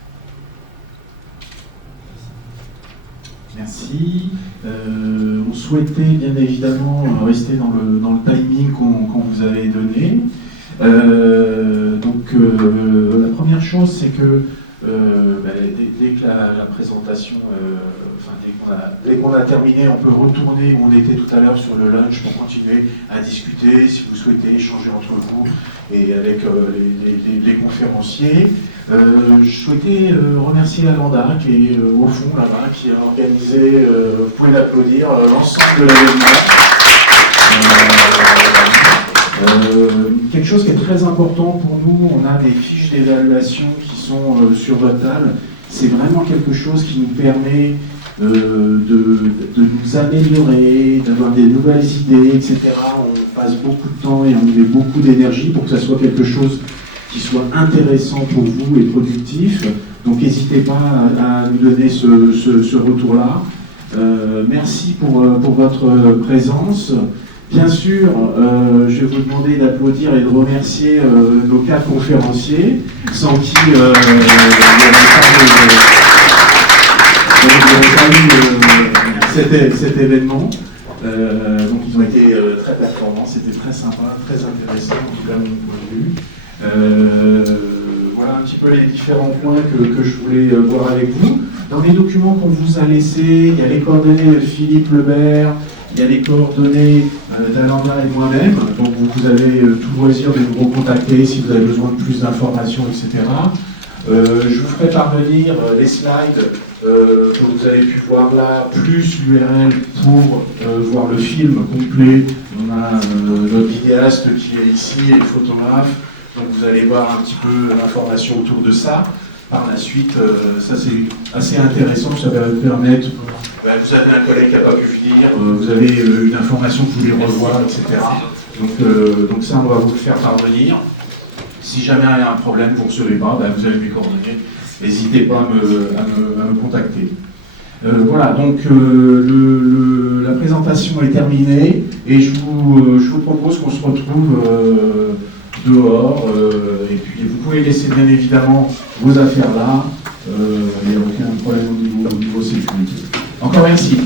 Merci. On souhaitait bien évidemment rester dans le timing qu'on vous avait donné. La première chose, c'est que dès que la présentation, dès qu'on a terminé, on peut retourner où on était tout à l'heure sur le lunch pour continuer à discuter, si vous souhaitez échanger entre vous et avec les conférenciers. Je souhaitais remercier Alanda qui est au fond là-bas, qui a organisé, vous pouvez l'applaudir, l'ensemble de l'événement. Quelque chose qui est très important pour nous, on a des fiches d'évaluation qui sont sur votre table. C'est vraiment quelque chose qui nous permet de nous améliorer, d'avoir des nouvelles idées, etc. On passe beaucoup de temps et on met beaucoup d'énergie pour que ça soit quelque chose qui soit intéressant pour vous et productif. Donc n'hésitez pas à nous donner ce retour-là. Merci pour votre présence. Bien sûr, je vais vous demander d'applaudir et de remercier nos 4 conférenciers, sans qui il n'y aurait pas eu cet événement. Donc ils ont été très performants, c'était très sympa, très intéressant, en tout cas de mon point de vue. Voilà un petit peu les différents points que je voulais voir avec vous. Dans les documents qu'on vous a laissés, il y a les coordonnées de Philippe Lebert, il y a les coordonnées d'Alanda et moi-même, donc vous avez tout loisir de nous recontacter si vous avez besoin de plus d'informations, etc. Je vous ferai parvenir les slides que vous avez pu voir là, plus l'URL pour voir le film complet. On a notre vidéaste qui est ici et le photographe, donc vous allez voir un petit peu l'information autour de ça. Par la suite, ça c'est assez intéressant, ça va vous permettre, vous avez un collègue qui n'a pas pu venir, vous avez une information que vous voulez revoir, etc. Donc ça, on va vous le faire parvenir. Si jamais il y a un problème, vous ne recevez pas, vous avez mes coordonnées, n'hésitez pas à me contacter. Voilà, donc la présentation est terminée et je vous propose qu'on se retrouve dehors, et puis vous pouvez laisser bien évidemment vos affaires là, il n'y a aucun problème au niveau sécurité. Encore merci.